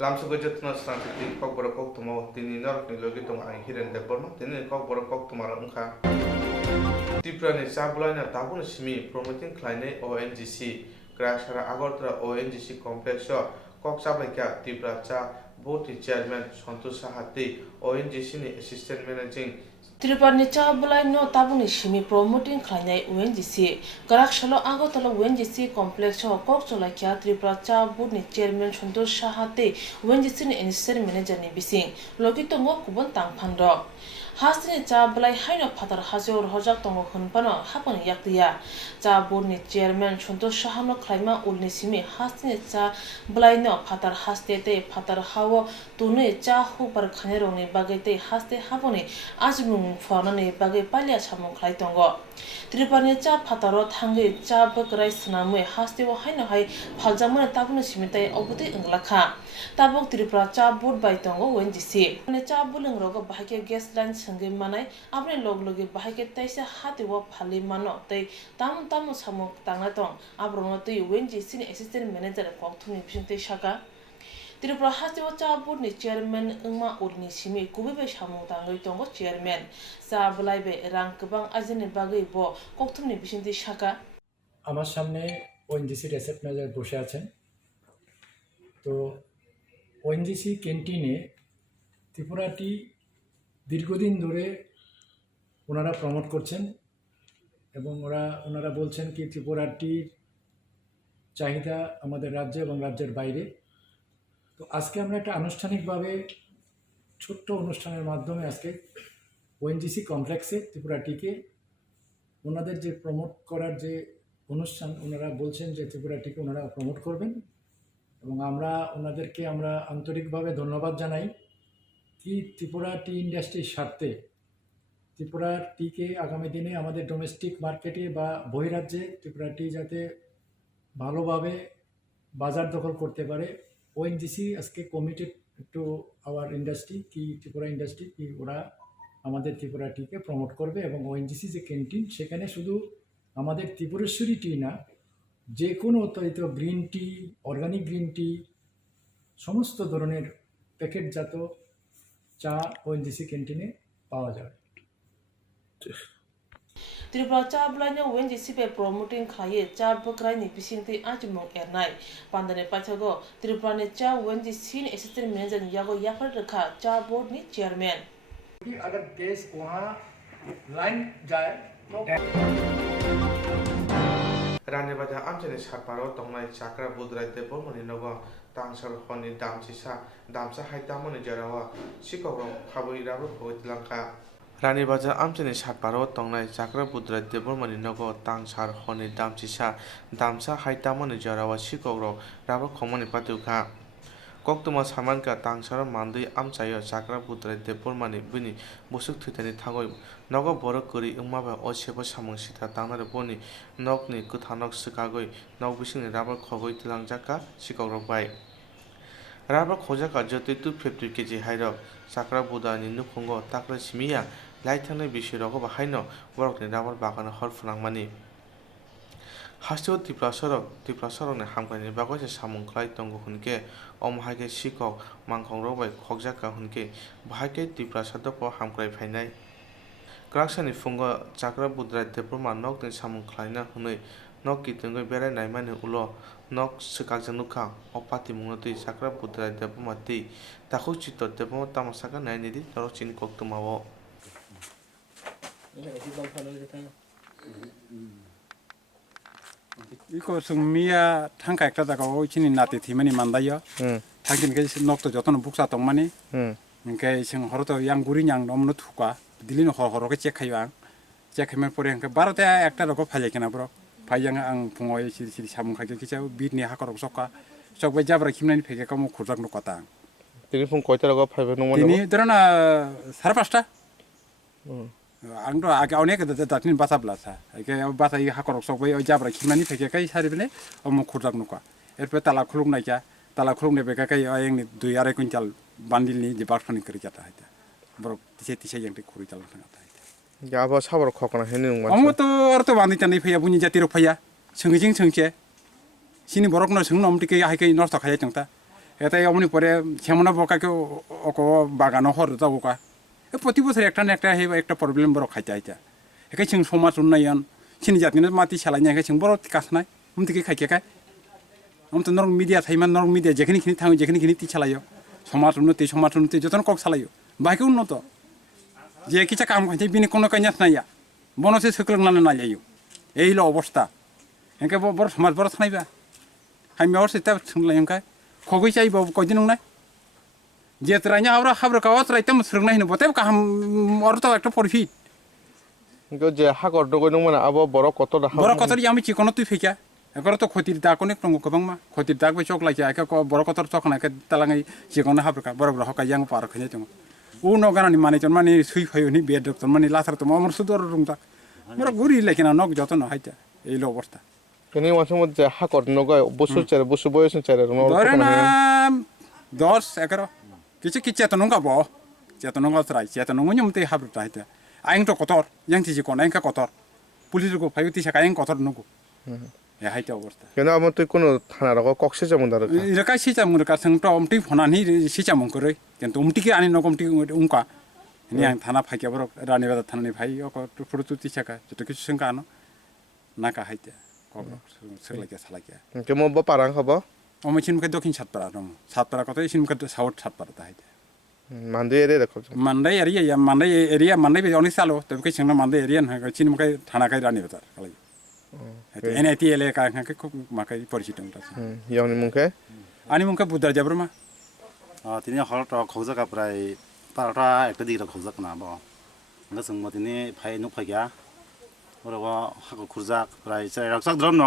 Lamsugojetna Swrangchati Kokborok Koktwma tini norokni logi tong ang hiren deporma tini Kokborok Koktwma ungkha Tiprani Chabulaina tabun simi promoting khlainai ONGC Krasara Agartala ONGC complex Kokchabaika Tipra cha board chairman Santosh Sahati ONGC ni assistant managing Tripani Chabulai no tabuni shimi promoting khlainai ONGC Karakshalo Agotala ONGC complex Kokchola kya Tripura Chabud ni chairman Santosh Sahati ONGC ni assistant manager ni bising logitongo kubon tangphangro Hastini Chabulai haino phatar hajor hojak tongo hunpano hapon yaktiya Chabud ni chairman Santosh Sahano khlaima ulni simi Hastini Chabulai no phatar hastete phatar hawo tune chahu par khanerong ni bagete haste haponi ajmung phonani bagai palia chamung khlai tongo Tripani cha phataro thangi cha bakrai snamwe hastewo haino hai phaljamane tabune simitai obuti inglakha tabok Tripura cha board bai tongo ONGC ne cha bulung rogo bahake gas line sange manai apne loglogi bahake taisa hatiwo phali mano tei tam samuk tangna tong abrono tei ONGC ni assistant manager Koktwma bisinte shaka Tripura Hasiwa cha board ni chairman Ingma Urni Simi Kubibe Shamu Tangai Tongo chairman Sa Bulaibe Rang Kebang Azini Bagai Bo Koktwma Bishinti Shaka আমার সামনে ওএনজিসির asset manager বসে আছেন তো ONGC ক্যান্টিনে ত্রিপুরাটি দীর্ঘদিন ধরে ওনারা promote করছেন এবং ওনারা বলছেন কি ত্রিপুরাটির চাহিদা আমাদের রাজ্যে এবং রাজ্যের বাইরে তো আজকে আমরা একটা আনুষ্ঠানিকভাবে ছোট্ট অনুষ্ঠানের মাধ্যমে আজকে ওএনজিসি কমপ্লেক্সে ত্রিপুরাটিকে ওনাদের যে প্রমোট করার যে অনুষ্ঠান ওনারা বলছেন যে ত্রিপুরাটিকে ওনারা প্রমোট করবেন এবং ওনাদেরকে আমরা আন্তরিকভাবে ধন্যবাদ জানাই কি ত্রিপুরা টি ইন্ডাস্ট্রির স্বার্থে ত্রিপুরা টিকে আগামী দিনে আমাদের ডোমেস্টিক মার্কেটে বা বহিরাজ্যে ত্রিপুরা টি যাতে ভালোভাবে বাজার দখল করতে পারে ওএনজিসি আজকে কমিটেড টু আওয়ার ইন্ডাস্ট্রি কি ত্রিপুরা ইন্ডাস্ট্রি কি ওরা আমাদের ত্রিপুরা টিকে প্রমোট করবে এবং ওএনজিসি যে ক্যান্টিন সেখানে শুধু আমাদের ত্রিপুরেশ্বরী টি না যে কোনো উৎপাদিত green tea organic green tea সমস্ত ধরনের প্যাকেটজাত চা ওএনজিসি ক্যান্টিনে পাওয়া যায় Tripura cha bulai ONGC pe promoting khlaye cha bakrai ni bisingti ajmung ernai pandane pathago Tripura ne cha ONGC ni assistant manager yago yakar rakha cha board ni chairman कि अगर gas वहाँ line जाए Rani Baja Amjani Saparo Tongai Chakra Budrai Depomani Nogo Tangsar Honi Damsa Haitamoni Jarawa Sikoro Habui Rabu Lanka Rani Baja Amjani Saparo Tongai Chakra Budrai Depomani Nogo Tangsar Honi Damsa Haitamoni Jarawa Sikoro Rabu Komani Patuka Koktwma Samanka Tangsar Mandi Amchayo Chakra Budrai Depomani Bini Busuk Thitani Thagoi Nogo Borok Kuri Umaba Osebo Samung Sita Tangnare Boni Nokni Kuthanok Sikagoi Nok Bisingni Rabar Khogoi Tilangjaka Sikogrok Bai Rabar Khojaka Joti 250 kg Hairok Chakra Budani Nukungo Takra Simiya Laithanai Bishirogo Bahaino Borokni Rabar Bagana Horfulangmani Hasteo Tripura Sorokni Hamkani Bagoje Samung Klai Tongo Hunke Omhage Sikok Mangkhongrok Bai Khogjaka Hunke Bahake Tripura Sadoko Hamklai Phainai Kraksani Fungo Chakra Budrai Depoma Nok ni Samung Khlaina Hunai Nok Kitungoi Berai Naimani Ulo Nok Sikakjanukha Opati Mungnotui Chakra Budrai Depoma Ti Takhuk Chito Depoma Tamasaka Nainidi Norochin Koktwma wo 이거 승미야 탕가 액다다가 오치니 나티 티마니 만다요. 타긴 그 녹도 저토는 북사 동만이. 그러니까 지금 허로도 양구리냥 너무나 투과. 딜리는 허로게 체크해요. 체크하면 포래 그 바로대 액다라고 팔리기나 브로. 파양 ang 붕어에 시리 삼은 가게 기자 비니 하거로 속가. 속배 잡으라 김난이 베개가 뭐 고작 놓았다. Telefon koitarago phaibe nongmano 디니 들어나 살아봤다. angdo aga onek datin basa blasa ke basa I hakorok sokbai o jabra kimani pheke kai saribne omo khurdak nuka erpe tala khulung naika tala khulung ne beka kai ayeng ni 2 kuintal bandil ni je barfani kari jata haita bro tise yang te khuri tal thanga haita ya ba sabar khokna heni nongman omo to orto bandi tani phaya buni jati ro phaya sengijing sengche sini borok no sengnom tike hai kai north khaya changta এতে অমনি পরে সেমনা বকাকে অক বাগানো হর যাবোকা প্রতি বছর একটা না একটা প্রবলেম বড় খাইতে আইতা একে जों সমাজ উন্নয়ন সিনি জাতিनो মাটি সালাইনাयखाय जों বড় কাসনাय উমতিকে খাইকেखाय তো নরম মিডিয়া থাইমান নরম মিডিয়া যেখানেখিনি থাঙো যেখানেখিনি তি চালাयो সমাজ উন্নতি যতন কক চালাयो বাকি উন্নত যে কিছা কাম খাইতে বিনি কোনো কাইনাস নাইয়া বনসে সকলংনাनै নাইयो এইল অবস্থা এনকে বড় সমাজ বড় থানাইবা হাইমাওর সেটা সোंलायखाय खगै जायोबा कयदिन नंनाय जेतरा냐 हाब्रा कावा त्राइतम सोंनाय होनो बते गाहाम अरथ একটা प्रफिट গো যে হাগর দগৈ নং মানে আবো বড় কত বড় কতরি আমি চিকনো তুই ফেকা একবার তো ক্ষতির দাগ অনেক নঙ্গ গোबां मा ক্ষতির দাগ বে চক লাইয়া একে বড় কতর চকনাকে তালাঙै চিকনো হাब्रा বড় বড় হকাই आं पार खैनाय दङ उ नगानानि माने जन माने सुइ फैयोनि बे डक्टर माने लाथार तो मर सुदर रुंता मोर गुरि लेकिना नक जतन हाइता এইল অবস্থা কেনি মাসে মধ্যে হাগর নগৈ বসু চারে বসু বয়স চারে ধরে না 10 11 কিছু চেতন নঙ্গাব চেতন নঙ্গা ত্রাই চেতন নঙ্গনি মতে হাब्रा হাইতা आइं तो Qatar yang tiji kon aing ka kotor pulis ko phayu ti saka aing kotor nugo e haita অবস্থা কেন আমত কোন থানা রক কক্সে যেমন দার রেকা সিচা মুরকা সং তো আমটি ফনানি সিচা মং করে কিন্তু উমটি কি আনি নকমটি উমকা নি আং থানা ফাইকে বর রানি বাজার থানানি ফাই অক ফুরতু ti saka যত কিছু সঙ্কা আনো নাকা হাইতা কবরক সরলাকে সালাকে কেমন ব পারাং হবো অমচিন মুকে দক্ষিণ সাতপাড়া দম সাতপাড়া কত ইসিন মুকে সাউথ সাতপাড়া তা হাইতা মানদে এরে দেখো মানদাই এরিয়া মানদাই বে অনেক সালো তবে কে সিংনা মানদাই এরিয়া নয় চিন মুকে থানা কাই রানি বাজার খালাই এনআইটি এলাকা কাকে খুব মাকাই পরিচিত ইয়ানি মুখে আনি মুখে বুদ্ধার যাবরমা তিনি হরত খৌজাকা প্রায় পারটা একটা দিকে খৌজাক না ব না जों মতিনি ফাই নুক ফাইয়া ওরবা হাক খুরজাক প্রায় চাই রাকসাক দ্রম ন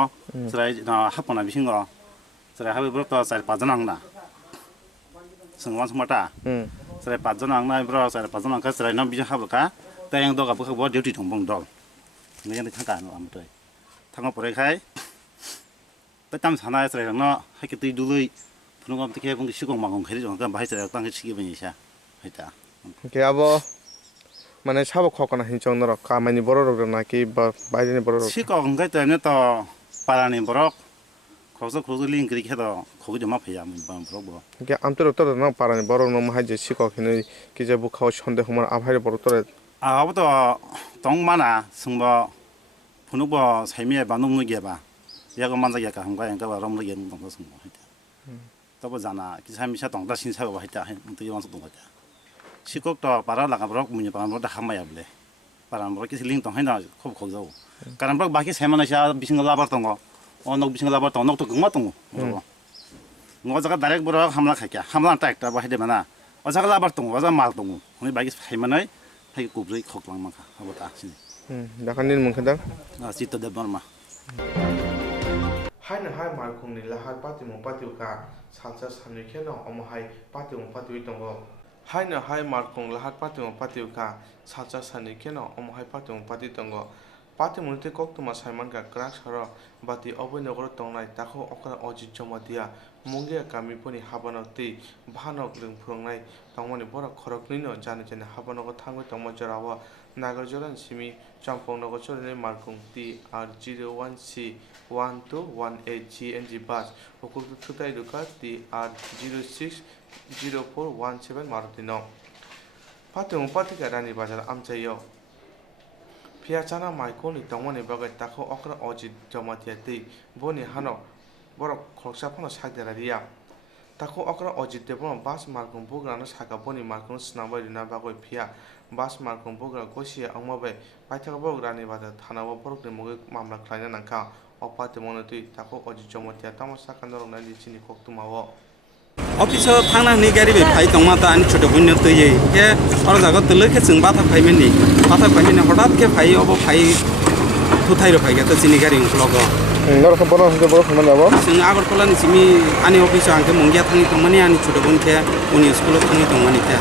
চাই না হাপনা বিসিং চাই হাবে ব্রত চাই পাজন আংনা जों मान समता চাই পাজন আংনা ব্র চাই পাজন আংকা চাই না বিসিং হাবকা তাই আং দগা বখ ডিউটি থংবং দল নেয়ানি থাকা ন আমতই থাঙ্গা পরেখাই তাই তাম সানা চাই না হাইকে তুই দুলই ফুনুগাম থেকে এবং সিগং মাগং খাই জং গাম বাহাই চাই তাং সিগি বনিসা হাইতা কে আবো মানে সাব খকনা হিনচং নর কামানি বড় রগ নাকি বা বাইরেনি বড় রগ সিগং গাই তাইনে তো পারানি বরক খজ লিং করি খেদ খগি জমা ফেয়া বাম বরক ব কে আমতর তর ন পারানি বড় ন মাহাই যে সিকক হিনে কি যে বুখাও সন্দেহ মান আভাই বড় তর আবো তো তং মানা সুংবা ফুনুব সাইমিয়া বানুং নগিয়াবা ইয়াগো মানজা ইয়াকা হামगा यांगा रम लगे दंग सुंग हाइता तब जाना किसा मिसा दंग दा सिनसा हाइता तुइ वांस दंग हाइता सिকক तो पारा लागा ब्रक मुनि पारा ब्रक हामाया बले पारा ब्रक किस लिंग दंग हाइना खब खब जाव कारण ब्रक बाकी सेमानासा बिसिंग लाबार दंग अनक बिसिंग लाबार दंग नक तो गंमा दंग ngo jaga direct brok hamla khaikya hamla ta ekta bahide mana o jaga labar dंग o jaga mal dंग honi bagi phaimanai phai kubrei khoklang maka abota sini দাখানিন মুখদা চিত্ত দেব বর্মা হাইনা হাই মারকুংনি লাহার পাতিমু পাতিউকা সালসা সানিখেনো অমহাই পাতিমু পাতিউই দङ হাইনা হাই মারকুং লাহার পাতিমু পাতিউকা সালসা সানিখেনো অমহাই পাতিমু পাতি দङ পাতিমুতে কক্তমা সাইমানকা ক্রাক সর বাতি অবৈনগর দংনাই তাখো অকরা অজিত জমাদিয়া মুঙ্গে কামিপনি হাবানকতি ভানক লিংফুরংনাই তংমনি বড় খরকনিনো জানি জানি হাবানক থাঙ্গৈ তংম জরাওয়া নাগরজরান সিমি চাম্পংনগর চরনে মারকুং TR01C 1218 GNG বাস হুকুক থুতাই দুকা TR060417 মারুতিনো পাতিমু পাতিকা রানী বাজার আমচাইও পিয়াচানা মাইকোনি তংমনি বাগै তাখো অকরা অজিত জমাতিয়া दै বনি হানক বড় খরকসা ফনো সাগদেরারিয়া তাখো অকরা অজিত দেবন বাস মারকুং বুগ্রানো সাগা বনি মারকুং স্নাবাই রিনা বাগৈ পিয়া বাস মারকুং বুগ্রা Gausia angmabai paithaka bok rani bada thanawo borokni mugi mamla khlaina nangka opate monotui takhok Ajit Jamatia tamasa kandarok nani chini koktumao office থানা নি গাড়ি বে ফাই দংমা তা আনি ছোট বুন্য তৈয়ে কে আর জায়গা তলে কে जों বাতা ফাইমেনি হঠাৎ কে ফাই অব ফাই থুথাইর ফাই গে তো চিনি গাড়ি লগ নরক বড় হতে বড় খানা যাব जों আগরতলানি সিমি আনি অফিস আংকে মঙ্গিয়া থানি দংমানি আনি ছোট বুনকে উনি স্কুল থানি দংমানি তে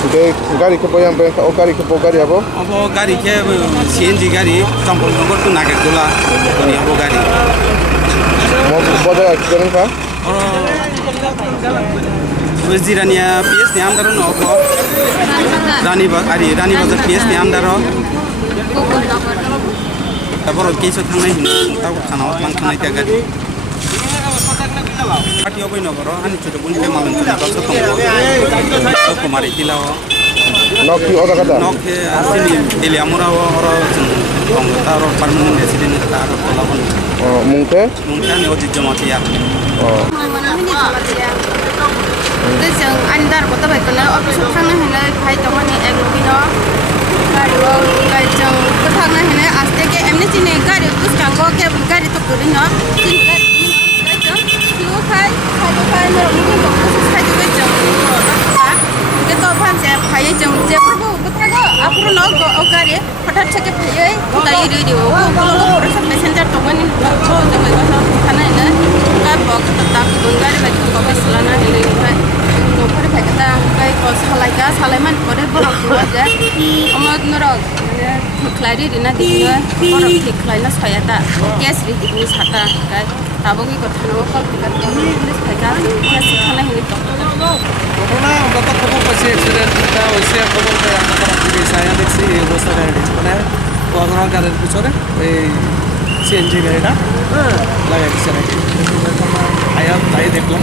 সুদে গাড়ি কে বয়াম বে ও গাড়ি কে গাড়ি আবো অব গাড়ি কে সিএনজি গাড়ি চম্পল নগর তো নাগের দোলা উনি অব গাড়ি বড় অ্যাক্সিডেন্ট কা জিরানিয়া পিএস নি আন্ডার ন অব রানী বাজার পিএস নি আন্ডার তারপর কিছু থানাই তাও থানাও থানাই তা গাড়ি Pati opo ino koro ani choto bun ke malun tuni bakso tong so kumari tilao Nok ki oda kata. nok ke asini dili amura oro tong taro permanent resident kata aro tolakon Mungke? mungkin ani oji jomati ya जों under गथ' बायखौनो अफिसाव थांनो होनो भाइ दंमोन एग्रुपिनो गारियाव जों थांनो होनो आस्ते एमनि दिनै गारियाव बुस्थांगौ गारि तकरिनो दिनै गारि जों फाय नरमनि दंखौ साइडआव जों बेथ' फानसे फायो जों जेफोरखौ गथागो आफुरनो गारि हठात सेके फायो दायो रेडिअ गल'ल' पेसेन्जार दंमोन जों बेखौ थानो होनो गाबक तक गारि बायदि गबाय सलाना होनो ओमफ्राय न'खर फायगोन ओमफ्राय सालायगा सालायमान करे बरफ जे अमद नरक थख्लारि रिना दिनो बरफ थख्लायना सयाता गेस रिदिनि साता ओमफ्राय दाबोगै गथानो कल फिगार पुलिस फायगा गेस थानाय होनो ঘটনা আমরা তো খবর পাইছি অ্যাক্সিডেন্টটা হয়েছে খবর পাই আমরা পুলিশ আয়া দেখছি এই অবস্থা গাড়ি মানে গগনা গাড়ির পিছনে ওই সিএনজি গাড়িটা লাগাই দিচ্ছে নাকি আয়া তাই দেখলাম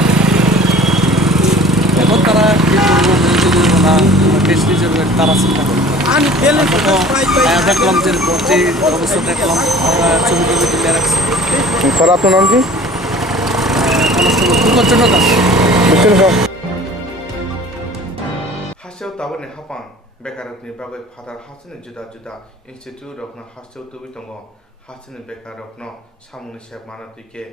এখন তারা কি করবো না টেস্ট হিসেবে তারা চিন্তা করবে আয়া দেখলাম যে অবস্থা দেখলাম আমরা ছবি টবি তুলে রাখছি স্যার আপনার নাম কি? জন্য কাজ হাসিও তাবনে হাপাং বেকারকনি বাগৈ ফাদার হাসিনি जुदा जुदा इन्स्टिट्यूट रखना हासियो तुबि दङ हासिनि बेकारकनो सामुनि सेब मानातिके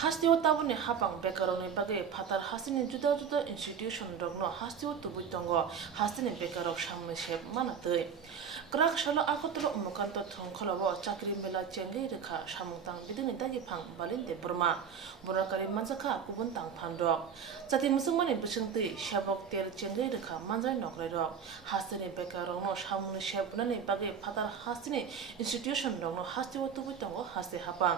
हास्तिव ताबुनि हापां बेकारनि बागै फातार हासिनि जुदा जुदा इन्स्टिट्यूशन रगनो हास्तिव तुबुइ दङ हासिनि बेकारक सामने सेब मानातै क्राक शालो आखतलो उमुकान्त थंखलाबो चाकरि मेला चेंगै रेखा सामुंतां बिदिनि दागिफां बालिन्दे बर्मा बराकारि मानजाखा गुबुन तां फानदक जाति मुसुंमानि बिसंतै सेबक तेर चेंगै रेखा मानजाय नगराय रक हासिनि बेकारनो सामुनि सेब बुनानि बागै फातार हासिनि इन्स्टिट्यूशन रगनो हास्तिव तुबुइ दङ हासि हापां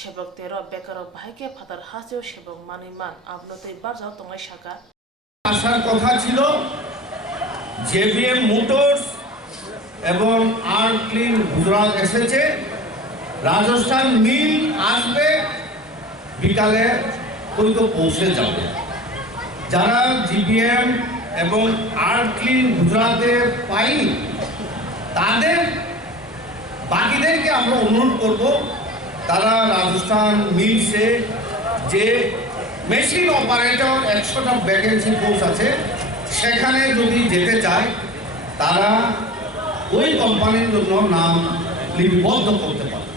सेबक तेर बेकार भाइके फातार हासिव सेबक मानिमान आपनतै बारजाव तंगाय शाखा আসার কথা ছিল জেবিএম মোটরস এবং আর ক্লিন গুজরাট এসেছে রাজস্থান মিল আসবে বিকালে হয়তো পৌঁছে যাবে যারা জিবিএম এবং আর ক্লিন গুজরাটে পাইনি তাদের বাকিদেরকে আমরা অনুরোধ করব তারা রাজস্থান মিলসে যে মেশিন অপারেটর 100টা ভ্যাকেন্সি পোস্ট আছে সেখানে যদি যেতে চায় তারা ওই কোম্পানির জন্য নাম লিপিবদ্ধ করতে পারে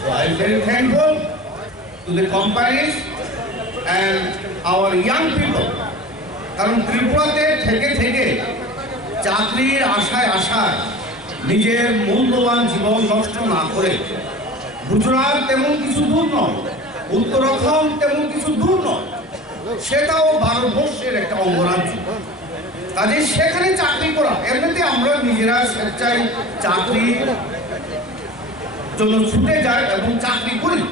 তো I am very thankful to the companies and our young people কারণ ত্রিপুরাতে থেকে থেকে চাকরির আশায় নিজের মূল্যবান জীবন নষ্ট না করে গুজরাট তেমন কিছু দূর নয় উত্তরাখণ্ড তেমন কিছু দূর নয় সেটাও ভারতবর্ষের একটা অঙ্গরাজ্য কাজে সেখানে চাকরি করা এমনিতে আমরা নিজেরা স্বেচ্ছায় চাকরির জন্য ছুটে যাই এবং চাকরি করি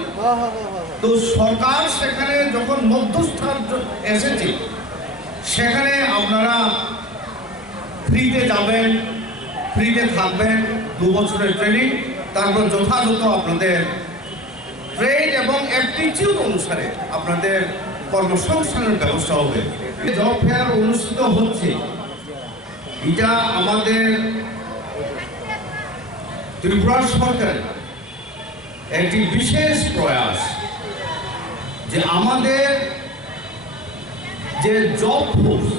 তো সরকার সেখানে যখন মধ্যস্থান এসেছে সেখানে আপনারা ফ্রিতে যাবেন ফ্রিতে থাকবেন 2 বছরের ট্রেনিং তারপর যথাযথ আপনাদের ট্রেড এবং অ্যাপটিটিউড অনুসারে আপনাদের কর্মসংস্থানের ব্যবস্থা হবে জব ফেয়ার অনুষ্ঠিত হচ্ছে এটা আমাদের ত্রিপুরা সরকার একটি বিশেষ প্রয়াস যে আমাদের যে জব ফোর্স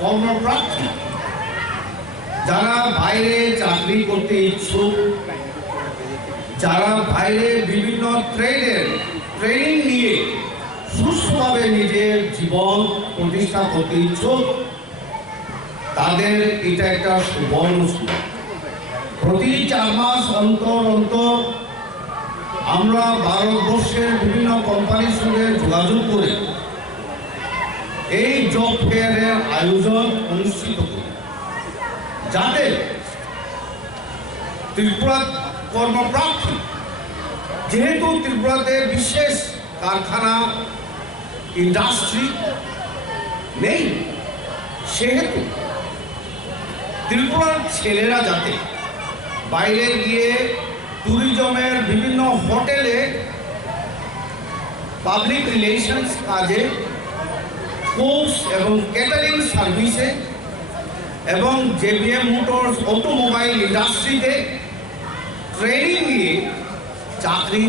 কর্মপ্রার্থী যারা বাইরে চাকরি করতে ইচ্ছুক যারা বাইরে বিভিন্ন ট্রেডের ট্রেনিং নিয়ে সুস্থভাবে নিজের জীবন প্রতিষ্ঠা করতে ইচ্ছুক তাদের এটা একটা সুবর্ণ সুযোগ প্রতি 4 মাস অন্তর অন্তর আমরা ভারতবর্ষের বিভিন্ন কোম্পানির সঙ্গে যোগাযোগ করে এই জব ফেয়ারের আয়োজন অনুষ্ঠিত করি যাতে ত্রিপুরা কর্মপ্রার্থী যেহেতু ত্রিপুরাতে বিশেষ কারখানা ইন্ডাস্ট্রি নেই সেহেতু ত্রিপুরার ছেলেরা যাতে বাইরে গিয়ে ট্যুরিজমের বিভিন্ন হোটেলে পাবলিক রিলেশনস কাজে, কোর্স এবং ক্যাটারিং সার্ভিসে এবং জেবিএম মোটরস অটোমোবাইল ইন্ডাস্ট্রিতে ট্রেনিং নিয়ে চাকরি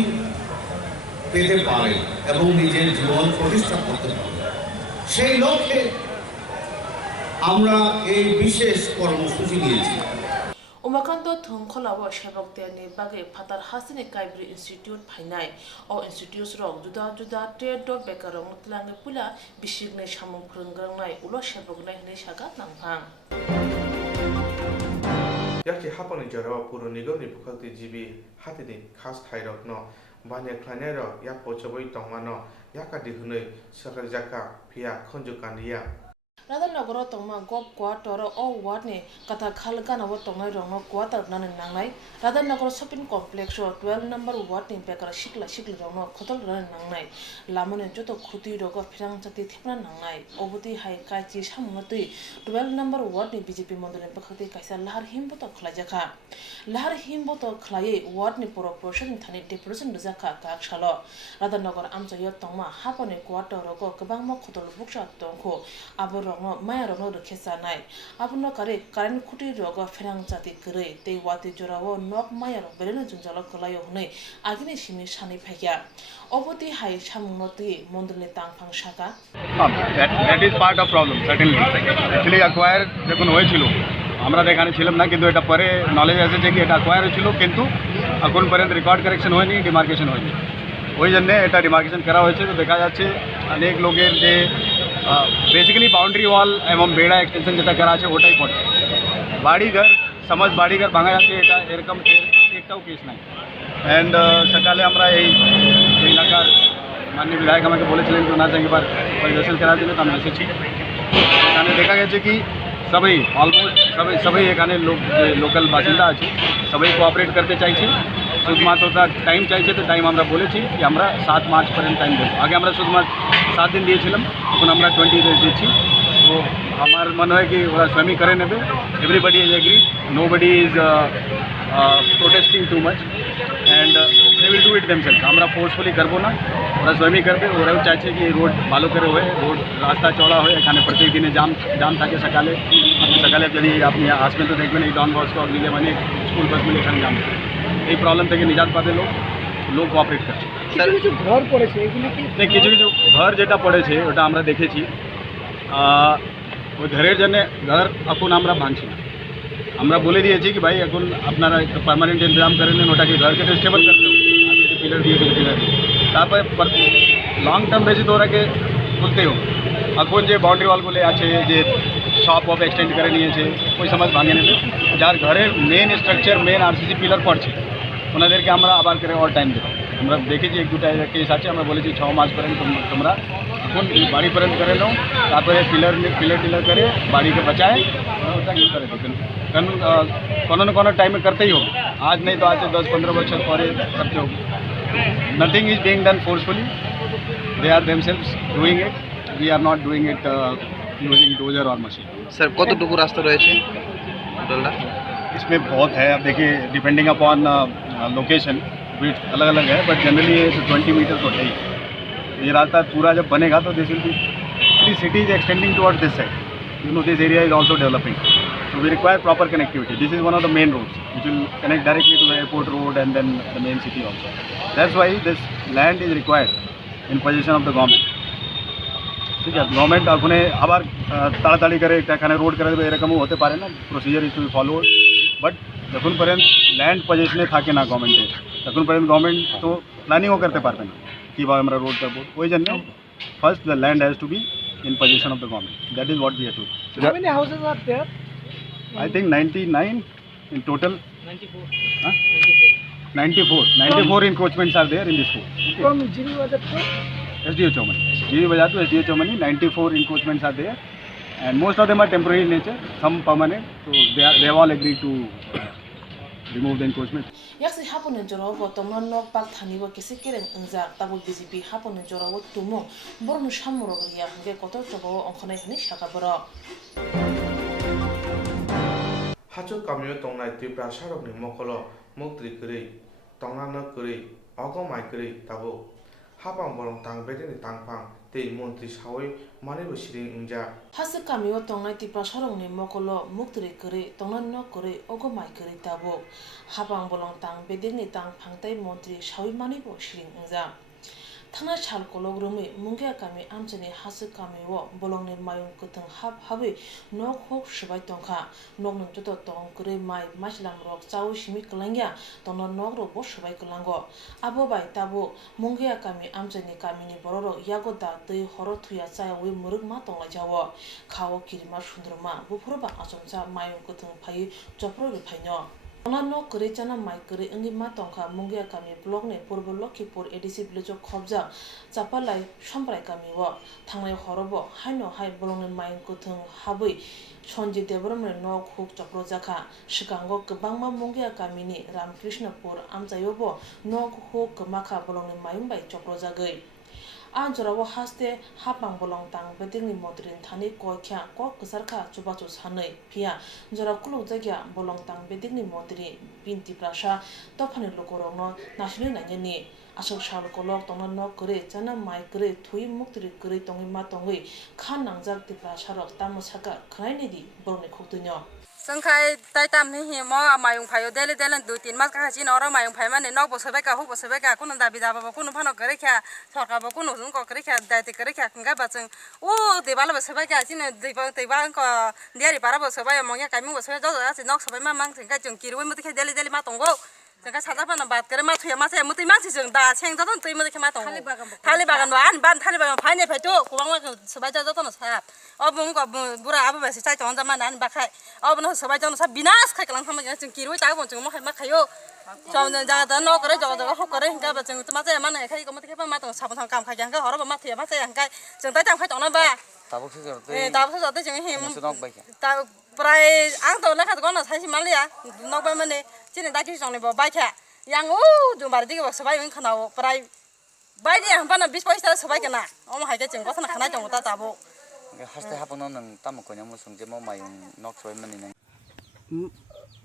পেতে পারেন এবং নিজের জীবন প্রতিষ্ঠা করতে পারেন। সেই লক্ষ্যে আমরা এই বিশেষ কর্মসূচি নিয়েছি। उमाकान्त थुमखलाव सेबकतेनि बागे फातार हासिनि काइब्रि इन्स्टिट्यूट फाइनाय ओ इन्स्टिट्यूट रक जुदा जुदा ट्रेड बेकारं तलांगे पुला बिसिगने सामुं फोरोंग्रांनाय उलो सेबकनाय हने सागा नांफां याखि हापनि जराव पुरो निगमनि बुखालति जिबि हातिनि खास थाइरकनो बाने ख्लानायरो या पोचबय तंगानो याका दिहुनै सकर जाका फिया खंजुकानिया राधानगर तंगमा गप क्वार्टर ओ वार्डनि कथा खालगानाव तंगनाय रंनो क्वार्टर नानै नांनाय राधानगर शपिं कमप्लेक्स 12 नम्बर वार्डनि बेकार सिकला सिकला रंनो खतल नानै नांनाय लामने जतो खुति रग फ्रांचाति थेपना नांनाय अबति हाय काची सामनतै 12 नम्बर वार्डनि बीजेपी मन्दिरनि पखति कायसा लाहार हिमबत खलाजाखा लाहार हिमबत खलायै वार्डनि पुर प्रशासन थानि डेपुटेसन रजाखा काकसालो राधानगर आमजय तंगमा हापनि क्वार्टर रग गोबां खतल बुकसा तंखो आबर माया रंग रखेसानाय आपनो करे कारेन्ट खुटी रग फेरां जाति गरै ते वाति जराव नक माया रंग बेरेनो जुंजाल कलायो हनै आगिनि सिमि सानै फाइया अबति हाय सामुनति मन्दिरनि तांफां शाखा that is part of problem certainly actually acquire যখন হয়েছিল আমরা দেখানে ছিলাম না কিন্তু এটা পরে নলেজ এসেছে কি এটা অ্যাকোয়ার হয়েছিল কিন্তু এখন পর্যন্ত রেকর্ড কারেকশন হয়নি ডিমার্কেশন হয়নি ওই জন্য এটা ডিমার্কেশন করা হয়েছে তো দেখা যাচ্ছে অনেক লোকের যে বেসিক্যালি বাউন্ডারি ওয়াল এবং বেড়া এক্সটেনশন যেটা করা আছে ওটাই পড়ছে বাড়িঘর বাড়িঘর ভাঙা যাচ্ছে এটা এরকম একটাও কেস নাই অ্যান্ড সকালে আমরা এই এলাকার মাননীয় বিধায়ক আমাকে বলেছিলেন যে ওনার সঙ্গে পরিদর্শন করার জন্য তো আমি এসেছি এখানে দেখা গেছে কি সবাই অলমোস্ট সবাই এখানে লোকাল বাসিন্দা আছে সবাই কোঅপারেট করতে চাইছে শুধুমাত্র তার টাইম চাইছে তো টাইম আমরা বলেছি কি আমরা 7 মার্চ পর্যন্ত টাইম দেবো আগে আমরা শুধুমাত্র 7 দিন দিয়েছিলাম এখন আমরা 20 ডেজ দিচ্ছি তো আমার মনে হয় কি ওরা স্বয়ং করে নেবে everybody is agree nobody is protesting too much and they will do it themselves আমরা ফোর্সফুলি করবো না ওরা স্বয়ং করবে ওরাও চাইছে কি রোড ভালো করে হয় রোড রাস্তা চড়া হয় এখানে প্রত্যেক দিনে জাম থাকে সকালে যদি আপনি আসবেন তো দেখবেন এই ডন বস্কো দিকে মানে স্কুল বাসগুলো এখানে জাম থাকে এই প্রবলেম থেকে নিজাত পাবে লোক কোঅপারেট করছে কিছু ঘর পড়েছে এগুলো কি কিছু ঘর যেটা পড়েছে ওটা আমরা দেখেছি ওই ঘরের জন্য ঘর এখন আমরা ভাঙছি না আমরা বলে দিয়েছি কি ভাই এখন আপনারা একটা পার্মানেন্ট ইন্তজাম করে নেন ওটাকে ঘরকে স্টেবল করতে হবে আজকে পিলার দিয়ে তারপরে লং টার্ম বেসিস তো ওরাকে তুলতেই হবে এখন যে বাউন্ডারি ওয়ালগুলো আছে যে শপ অফ এক্সটেন্ড করে নিয়েছে ওই সমাজ ভাঙে নেবে যার ঘরের main structure main RCC pillar পড়ছে ওনাদেরকে আমরা আবার করে অল টাইম দেবো আমরা দেখেছি এক দুটা কেস আছে আমরা বলেছি 6 মাস পর্যন্ত তোমরা এখন বাড়ি পর্যন্ত করে নাও তারপরে পিলার করে বাড়িকে বাঁচায় ওটা কি করে দেবেন কারণ কোনো টাইমে করতেই হবে আজ नहीं तो आज से 10-15 বছর পরে করতে হবে nothing is being done forcefully they are themselves doing it we are not doing it using dozer or machine sir কতটুকু রাস্তা রয়েছে টোটালটা इसमें बहुत है अब देखिए डिपेंडिंग अपॉन लोकेशन विथ अलग अलग है बट जनरली ये 20 मीटर तो है ही ये रास्ता पूरा जब बनेगा तो this will be city is extending towards this side you know this area is also developing so we require proper connectivity this is one of the main roads which will connect directly to the airport road and then the main city also that's why this land is required in possession of the government ঠিক আছে government আপনি আবার তাড়াতাড়ি করে এখানে road করে দেবে এরকমও হতে পারে না procedure is to be followed but যখন পর্যন্ত ল্যান্ড পজিশনে থাকে না গভর্নমেন্টের তখন পর্যন্ত গভর্নমেন্ট তো প্ল্যানিংও করতে পারবে না কীভাবে আমরা রোড করবো ওই জন্য first the land has to be in possession of the government that is what we have to do. How many houses are there? I think 99 in total 94 encroachments are there in this road From GV Bazaar to SDO Chomani GV Bazaar to SDO Chomani 94 encroachments are there and most of them are temporary in nature some permanent so they have all agreed to remove the encroachment याक्सि हापने जराव तंगना नक पाक थानिबो केसे केरें अंजा Tabo BJP हापने जराव तुमु बरनु सामरो गरिया हंगे कत जगाव अंखनाय हनि शाखा बर हाचो कामियो तंगनाय त्रिपुरा सारकनि मखल मुक्ति गरै तंगना न गरै अगमाय गरै Tabo habang bolong tang bedeni tangpang tei montri sawai manibo siring ingja hasi kamiwa tongnai tipra sarongni mokolo muktri kri tongnan no kri ogo mai kri tabo habang bolong tang bedeni tangpang tei montri sawi manibo siring ingja thana chal kolog rumi mungya kami amchani hasi kamiwo bolongni mayung kutung habi nok hok shibai tongkha nok nung joto tong kri mai maslam rok chawu simi klangya tongno nok ro bo shibai klango abo bai tabo mungya kami amchani kamini bororo yagoda tei horo thuya chayawi muruk ma tongla jawo khawo kirima sundroma bufurba achomcha mayung kutung phai chopro ri phaino no kuri chana mai kuri angi ma tongkha mungya kami blog ne purbo lokhipur adc village khobja chapalai somprai kami wo thangnai horobo haino hai bolong ne mai kuthung habui sonji devromre no khuk chapro jakha shikango kbangma mungya kami ni ramkrishnapur amchayobo no khuk kmakha bolong ne mayung bai chapro jagai anjarawo haste hapang bolong tang bedingni modrin thani koikha kok ksarkha chubachu sanai phia jara kuluk jagya bolong tang bedingni modri binti prasha tofani lokorongno nasini nanyani asok sal kolok tongna no kre chana mai kre thui muktri kre tongi ma tongi khan nangjak ti prasha rok tamusaka khnaini di bolni khoktunyo Sengkai tai tam ni himo mayung phayo dele 2-3 mas ka chin ora mayung phay mane nok bosebe ka hu bosebe ka kun dabi daba kun phano kare kha sorka bo kun jung ko kare kha dati kare kha nga ba chung o debala bosebe ka chin deba ko diari para bosebe mongya kaimung bosebe jo jo nok sobai ma mang sengkai chung kirwe muti kha dele ma tongo sengkai sada pana bat kare ma thuya ma se muti ma chi chung da cheng jo ton tui muti kha ma tongo thali bagan ban thali bagan phane phay to kubang ma sobai jo ton sa obung ko bura aba basi chai ton jama nan ba khai obno sobai jon sa binas khai kalang thama chung kirwe ta bon chung ma khayo chom ja da no kare jo ho kare hinga ba chung ma se ma na khai ko muti kha ma tong sa thang kam khai jang ka horo ba ma thuya ma se hang kai chung tai tam khai tong na ba tabuk se jor tabuk se jor chung him nok bai ta prai ang to la kha ko na sai malia nok ba mane chine da ki song le ba bai kha yang jung bar dik ba sobai win khana prai bai ni ang pa na 20 paisa sobai kana om hai ka chung ko thana khana chung ta tabuk haste hapono nang tam ko nyam sungje mo mayung nok soi mani nang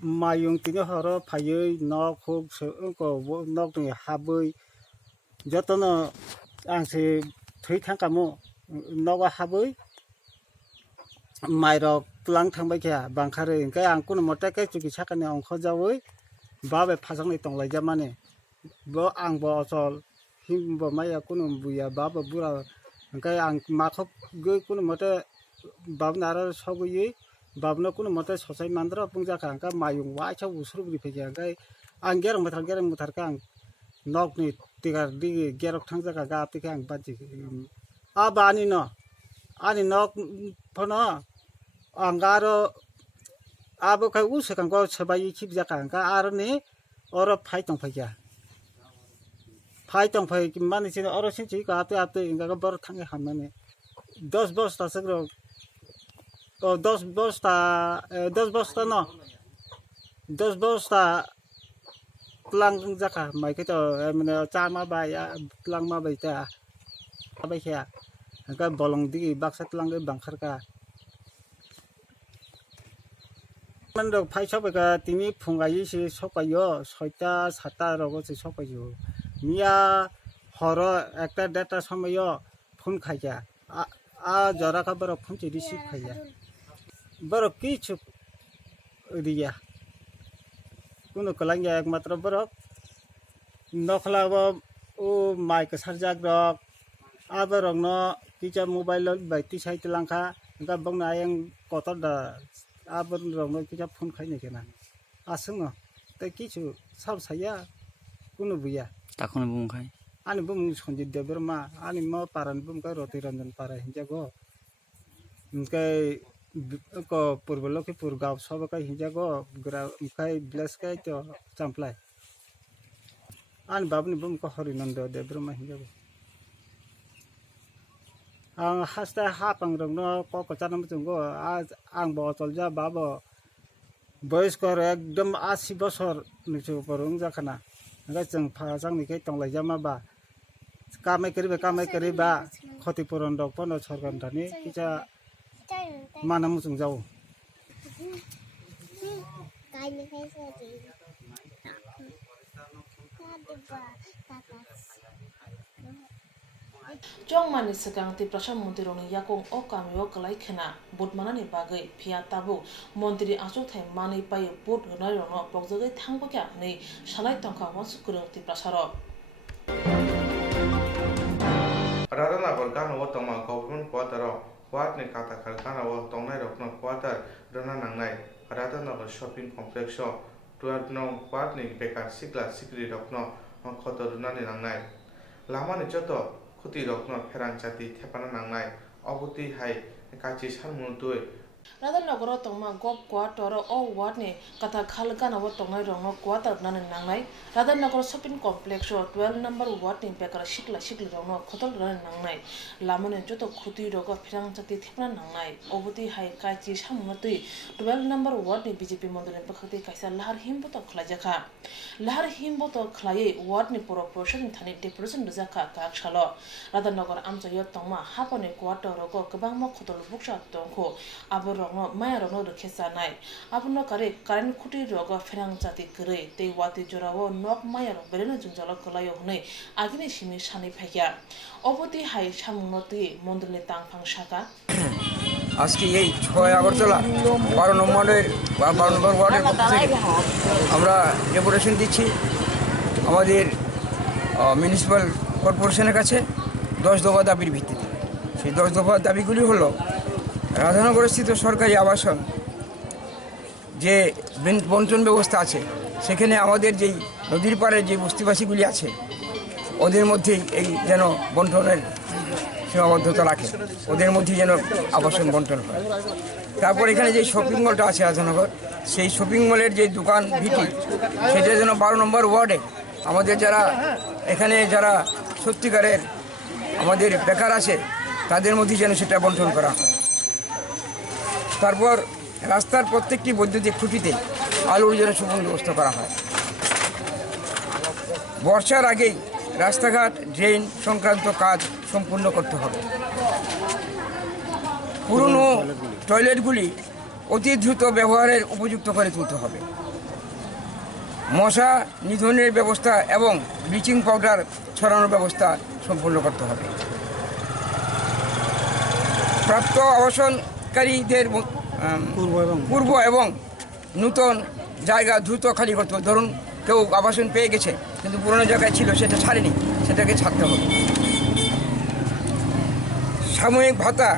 mayung tini horo phayoi nok hok ko nok ni haboi jotono angse thui thangkamo nok haboi mairok pulang thangbai kya bangkhare ingkai ang kuno mota kai chuki sakani ongkho jawoi babe phasangni tonglai jamane bo ang bo achol himbo maya kuno buya baba bura ingkai ang makhop goi kuno mota babnara sogoi babna kuno mata sosai mandra pungja ka angka mayung wa cha usrub ri phege angkai ang gerang muthar kang nok ni tigar di gerok thangja ka ga ti kang baji abani no ani nok phono angaro abo kai usakang ko sabai chip ja ka angka arne oro phai tong phege phai tong phai ki mani sin oro sin chi ka ate inga ga bar thange hamane 10 bosta sagro 10 bosta pulang jaka mai ke to mane chama ba ya pulang ma bai ta bai kya angka bolong di baksa tulang ge bangkhar ka mandok phai sobe ka tini phungai si sokayo 6টা 7টা rogo si sokayo miya horo ekta data somayo phun khaja a jara ka baro phun chi receive khaja baro kichu dia kuno kalangya ekmatra baro nokhlawa o mic sarjak rok abarok no kicha mobile bai ti sai tilangkha ga bangna yang kotor da abon rok no kicha phone khaini kena asung te kichu sab saya kuno buya takon bung khai ani bum sonjit deberma ani mo paran bum ka roti ranjan para hinjago kai ko purboloki purgaw soba kai hinjago gra kai bless kai to champlai ani babni bum ko horinando deberma hinjago ang hasta hapang rong no ko chanam chungo ang bo tolja babo boys ko ekdom 80 বছর nichu porung jakhana nga chung phajang ni kai tonglai jama ba kamai kariba khatipuron dok pono sorgan thani kicha manam chung jau kai ni kai se di Jongmani segang ti prasha mondironi yakong o kamio kalai khena budmanani bagai phia tabu mondiri asuk thai mani pai bud hnai rono pokjogai thangba kya nei sanai tongkha wansukurung ti prasaro Radhanagor Ganawa Toma Government Quarter Wat ni kata Kalkanawa Tongnai Rokno Quarter Rana Nangnai Radhanagor Shopping Complex 12 nong Wat ni Bekar Sikla Sikri Rokno Khoto Runani Nangnai Lama ni Joto Khuti Rokno Swrangchati Thepana Nangnai Obuti Hai Kachi Sanmutui Radhanagor Tongma Gop Quarter o Wat ni kata Khalganawa Tongnai Rokno Quarter Nani Nangnai Radhanagor Shopping Complex 12 number Wat ni Bekar Sikla Sikri Rokno Khoto Runani Nangnai Lama ni Joto Khuti Rokno Swrangchati Thepana Nangnai Obuti Hai Kachi Sanmutui 12 number Wat ni BJP Mondole Pakhati Kaisa Lahar Himboto Khlajaka Lahar Himboto Khlaye Wat ni Poro Portion Thani Depression Rujaka Kakshalo Radhanagor Amchayo Tongma Haponi Quarter Roko Kabangma Khotol Buksha Tongkho Aborokno Maya Rokno Rekhesa Nai Abuno Kare Karan Khuti Roko Swrangchati Kre Te Wati Jorawo Nok Maya Rok Berena Junjalo Kolayo Hne Agini Shimi Shani Phaya Oboti Hai Shamnoti Mondole Tangphang Shaka আজকে এই 6 আগরতলা 12 নম্বর ওয়ার্ডের পক্ষ থেকে আমরা deputation দিচ্ছি আমাদের municipal কর্পোরেশনের কাছে 10 দফা দাবির ভিত্তিতে সেই 10 দফা দাবিগুলি হলো রাধানগরস্থিত সরকারি আবাসন যে বন্টন ব্যবস্থা আছে সেখানে আমাদের যেই নদীর পাড়ে যে বস্তিবাসীগুলি আছে ওদের মধ্যেই এই যেন বন্টনের সীমাবদ্ধতা রাখে ওদের মধ্যে যেন আবাসন বন্টন হয় তারপর এখানে যে শপিং মলটা আছে রাধানগর সেই শপিং মলের যে দোকান ভিটি সেটা যেন 12 নম্বর ওয়ার্ডে আমাদের যারা এখানে যারা সত্যিকারের আমাদের বেকার আছে তাদের মধ্যে যেন সেটা বন্টন করা হয় তারপর রাস্তার প্রত্যেকটি বৈদ্যুতিক খুঁটিতে আলোর যেন সুবন্দোবস্ত করা হয় বর্ষার আগেই রাস্তাঘাট ড্রেন সংক্রান্ত কাজ সম্পূর্ণ করতে হবে পুরনো টয়লেটগুলি অতি দ্রুত ব্যবহারের উপযুক্ত করে তুলতে হবে মশা নিধনের ব্যবস্থা এবং ব্লিচিং পাউডার ছড়ানোর ব্যবস্থা সম্পূর্ণ করতে হবে প্রাপ্ত আবাসনকারীদের পূর্ব এবং নূতন জায়গা দ্রুত খালি করতে হবে ধরুন কেউ আবাসন পেয়ে গেছে কিন্তু পুরনো জায়গায় ছিল সেটা ছাড়েনি সেটাকে ছাড়তে হবে সাময়িক ভাতা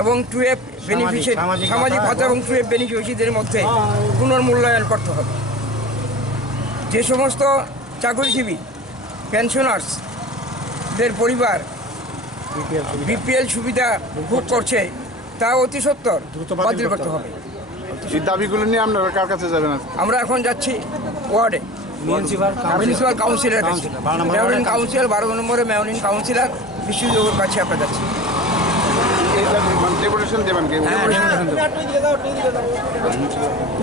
এবং টুয়েব বেনিফিশিয়ারি সামাজিক ভাতা এবং টুয়েব বেনিফিশিয়ারিদের মধ্যে পুনর্মূল্যায়ন করতে হবে যে সমস্ত চাকরিজীবী পেনশনার্সদের পরিবার বিপিএল সুবিধা ভোগ করছে তা অতি সত্বর বাতিল করতে হবে এই দাবিগুলো নিয়ে আপনারা কার কাছে যাবেন আমরা এখন যাচ্ছি ওয়ার্ডে মিউনিসিপ্যাল কাউন্সিলের কাছে মেয়রিং কাউন্সিলর 12 নম্বরে মেয়রিং কাউন্সিলর বিশ্বজিৎবাবুর কাছে আমরা যাচ্ছি ডেপুটেশন দেবেন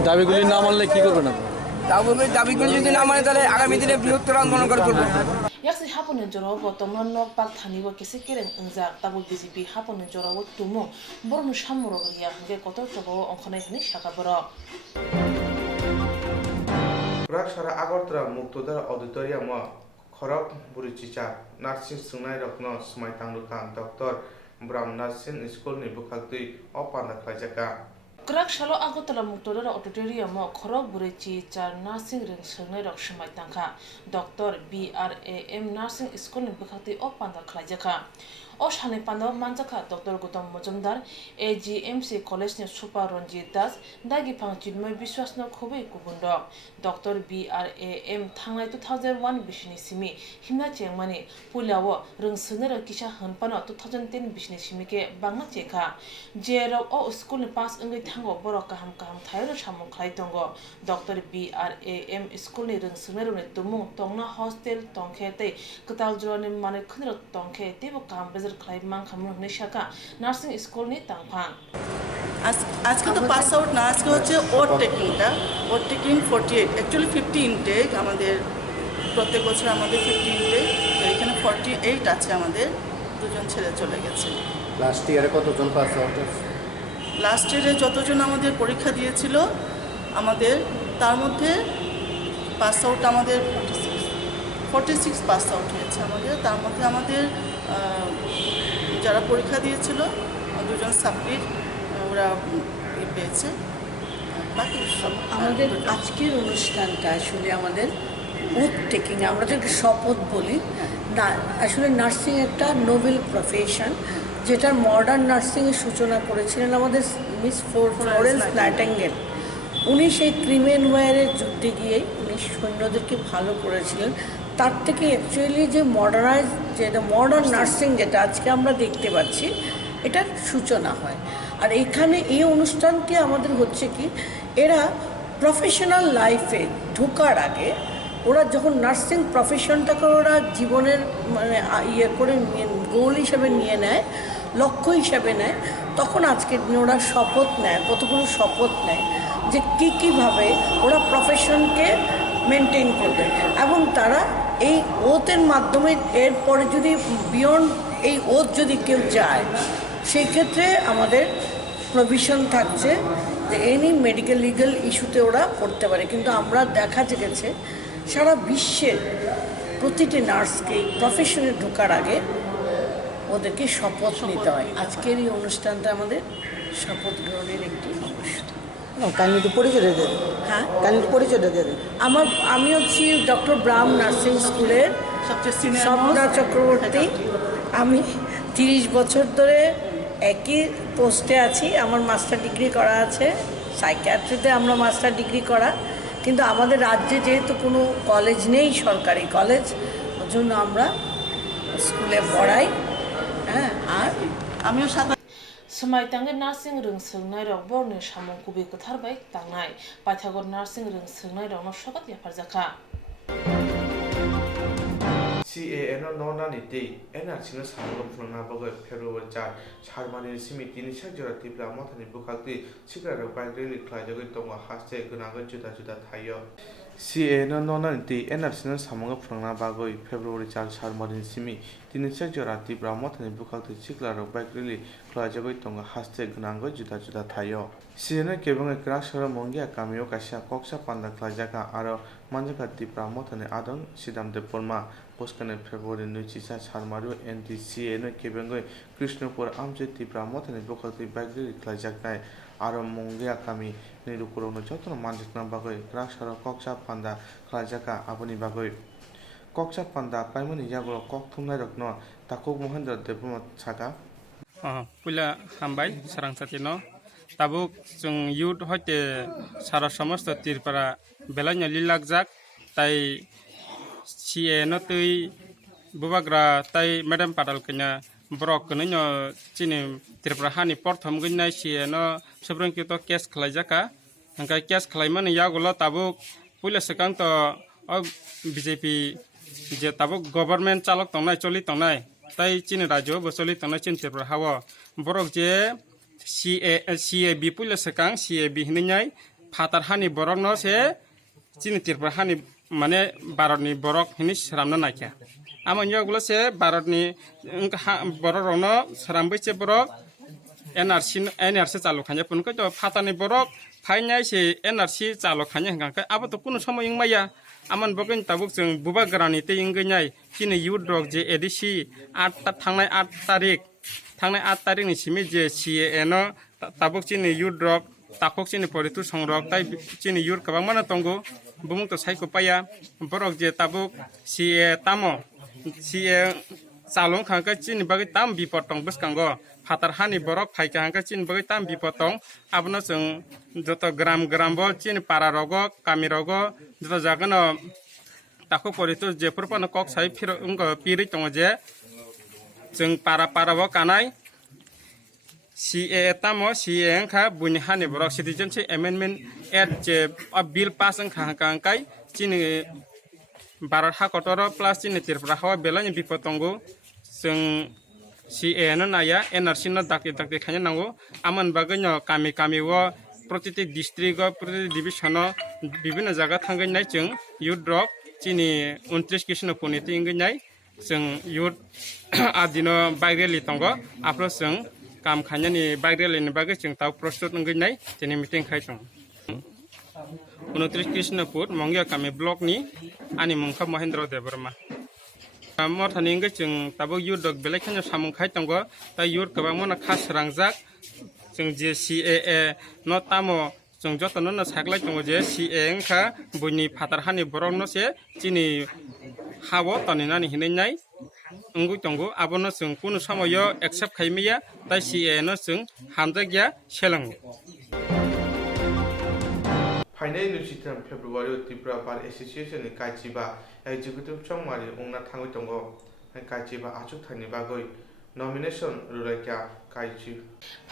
দাবিগুলি না মানলে কি করবেন দাবিগুলি যদি না মানে তাহলে আগামী দিনে বৃহত্তর আন্দোলন করে তুলব Yaksi haponin joro botomna nok pak thani bo kese kereng unjak tabo BJP haponin joro wo tumo borno shamuro ya nge kotor tobo onkhonai hni shaka boro Rakshara Agortra Muktodar Auditorium Khorok Burichicha Nursing Sungai Rokno Smai Tanglukan Dr. Brown Nursing School ni Bukhakti Opana Khajaka Krak shalo Agotala Muktodar Auditorium Khorok Burichi Char Nursing Ring Sungai Rok Smai Tangkha Dr. BRAM Nursing School ni Bukhakti Opana Khajaka O shane pano manjaka Dr. Gautam Mojumdar AGMC College ni Super Ranjit Das dagi phang chidmoi biswas no khobei kubundo Dr. BRAM thangnai 2001 bishini simi himna chengmani pulawo rungsnera kisha hanpano 2010 bishini simi ke bangna chekha jero o school ni pass ngai thango borok kaham thairo samung khlai tongo Dr. BRAM school ni rungsnera ni tumung tongna hostel tongkhete katal jroni mane khunro tongkhe tebo kam Klaiman Kamun Nishaka Nursing School ni Tangpang আজকে তো pass out না আজকে হচ্ছে ওট taking 48 actually 50 intact আমাদের প্রত্যেক বছর আমাদের 50 intact এখানে 48 আছে আমাদের দুজন ছেড়ে চলে গেছে লাস্ট ইয়ারে কতজন পাস আউট লাস্ট ইয়ারে যতজন আমাদের পরীক্ষা দিয়েছিল আমাদের তার মধ্যে পাস আউট আমাদের 46 পাস আউট হয়েছে আমাদের তার মধ্যে আমাদের যারা পরীক্ষা দিয়েছিল 2জন সাপ্লির ওরা পেয়েছে। বাকি সব আমাদের আজকের অনুষ্ঠানটা আসলে আমাদের ওথ টেকিং, আমরা তো একটা শপথ বলি না, আসলে নার্সিং একটা নোবেল প্রফেশন, যেটার মডার্ন নার্সিংয়ের সূচনা করেছিলেন আমাদের মিস ফ্লোরেন্স নাইটিঙ্গেল। উনি সেই ক্রিমেনওয়্যারের যুদ্ধে গিয়ে উনি সৈন্যদেরকে ভালো করেছিলেন। তার থেকে অ্যাকচুয়ালি যে মডার্নাইজ, যেটা মডার্ন নার্সিং যেটা আজকে আমরা দেখতে পাচ্ছি, এটার সূচনা হয়। আর এখানে এই অনুষ্ঠানটি আমাদের হচ্ছে কি, এরা প্রফেশনাল লাইফে ঢোকার আগে ওরা যখন নার্সিং প্রফেশনটাকে ওরা জীবনের মানে ইয়ে করে গোল হিসাবে নিয়ে নেয়, লক্ষ্য হিসাবে নেয়, তখন আজকের দিনে ওরা শপথ নেয়, কতগুলো শপথ নেয় যে কীভাবে ওরা প্রফেশনকে মেনটেন করবে। এবং তারা এই ওথের মাধ্যমে এরপরে যদি বিয়ন্ড এই ওথ যদি কেউ যায়, সেই ক্ষেত্রে আমাদের প্রভিশন থাকছে যে এনি মেডিকেল লিগাল ইস্যুতে ওরা করতে পারে। কিন্তু আমরা দেখা গেছে সারা বিশ্বের প্রতিটি নার্সকে প্রফেশনে ঢোকার আগে ওদেরকে শপথ নিতে হয়। আজকের এই অনুষ্ঠানটা আমাদের শপথ গ্রহণের একটি অনুষ্ঠান। হ্যাঁ, আমি হচ্ছি ডক্টর ব্রাম নার্সিং স্কুলের স্বপ্না চক্রবর্তী। আমি 30 বছর ধরে একই পোস্টে আছি। আমার মাস্টার ডিগ্রি করা আছে সাইকিয়াট্রিতে, আমরা মাস্টার ডিগ্রি করা, কিন্তু আমাদের রাজ্যে যেহেতু কোনো কলেজ নেই, সরকারি কলেজ, ওর জন্য আমরা স্কুলে পড়াই। হ্যাঁ, আর আমিও Sumaitangi nursing ring sungnai rok borni samung kubi kutharbai tangnai paithagor nursing ring sungnai rok no sokat yaparjaka CAN no nani dei NRC no samung phulna bagoi February 4 Sharmani simiti ni sajora tipla mothani bukakti chikra rok bai reli khlai jagoi tonga haste gunaga juda juda thayo CAN no nani dei NRC no samung phulna bagoi February 4 Sharmani simi tini sajora tipla mothani bukakti chikra rok bai reli khlai jagoi tonga haste gunaga juda juda thayo CAN kebang krashara mongya kamio kasha koksa panda khlai jaga aro manjaka tipla mothani adon sidam de porma Poskane February Nuchisa Sarmaru NTCA no Kebangoi Krishnapur Amje Tipra Mothani Bokati Bagri Klajaknai Aro Mongia Kami Nirukuro no Jotono Manjikna Bagoi Krashara Koksa Panda Klajaka Abuni Bagoi Koksa Panda Paimani Yago Koktwma Rokno Takok Mohendra Debuma Chaka Pula Hambai Swrangchati no Tabuk Jung Yud Hoite Sara Samosta Tirpara Belanya Lilagjak Tai CA no tui bubagra tai madam padal kenya brok kenya chini Tripurahani porthom gina CA no Swrangchati to case khlaijaka hangkai case khlaimani yagulo tabuk pulis sekang to BJP je tabuk government chalok tongnai choli tongnai tai chini rajyo bo choli tongnai chin Tripurahawo borok je CAB pulis sekang CAB hinai phatarhani borok no se chini Tripurahani মানে ভারতনি বরক হিনি সারামনা নাইকা আমন ইয়াগুলো সে ভারতনি বরক রন সারামবৈছে বরক NRC চালু খাঞ্জা পুনকো তো ফাতানি বরক ফাইনাই সে NRC চালু খাঞ্জা হাঙ্কা আবো তো কোনো সময় ইংমাইয়া আমন বগন তাবুক जों বুবাগ্রানি তে ইংগনাই চিনি ইউড রক যে এডিসি 8 থাংনাই 8 তারিখনি সিমি যে CAN তাবুক চিনি ইউড রক তাকক চিনি পরিতু সংরক তাই চিনি ইউড কবাং মানা তঙ্গো bumung to sai ko paya borok je tabuk CA tamo CA salong khangka chin bagi tam bipotong beskango phatar hani borok phaika hangka chin bagi tam bipotong abno jeng joto gram bol chin para rogo kami rogo joto jagano tako poritu je purpano kok sai phiro ungo piri tongo je jeng para bo kanai CA tamo CA angka buni hani borok citizenship amendment act je bill pass angka hangkai chini Bharat hakotoro plus chini Tripurahawa belani bipotongo जों CA no naya NRC no dakti khanya nango aman baganyo kami wo protiti district o protiti division o bibhinno jaga thangai nai जों youth drop chini 29 Krishna puniti ingai nai जों youth adino bagreli tongo apro जों kam khanya ni bagreli ni bagai जों taw prostut ngai nai tini meeting khai tong 29 Krishnapur Mongya Kami block ni ani mungkha Mahendra Devarma मथानि जों दाबो youth बेलेखायनो सामुंखाय दङ दा youth गोबां मना खास रांजाक जों जे CAA न तामो जों जतन साग्लाय दङ जे CAA ओंखा बुनि फातार हानि बरं नसे चिनि हाबो तनिनानि हिनाय अंगु दंगु आबनो जों कुनु समय एक्सेप्ट खायमिया दा CAA न जों हामजागिया सेलां फाइनाल नुसिथाम फेब्रुवारि त्रिपुरा बार एसोसिएशन काइचिबा एग्जीक्यूटिव चंगमारि ओंना थांगै दङ काइचिबा आचुक थानि बागै नॉमिनेशन रुलाइका काइची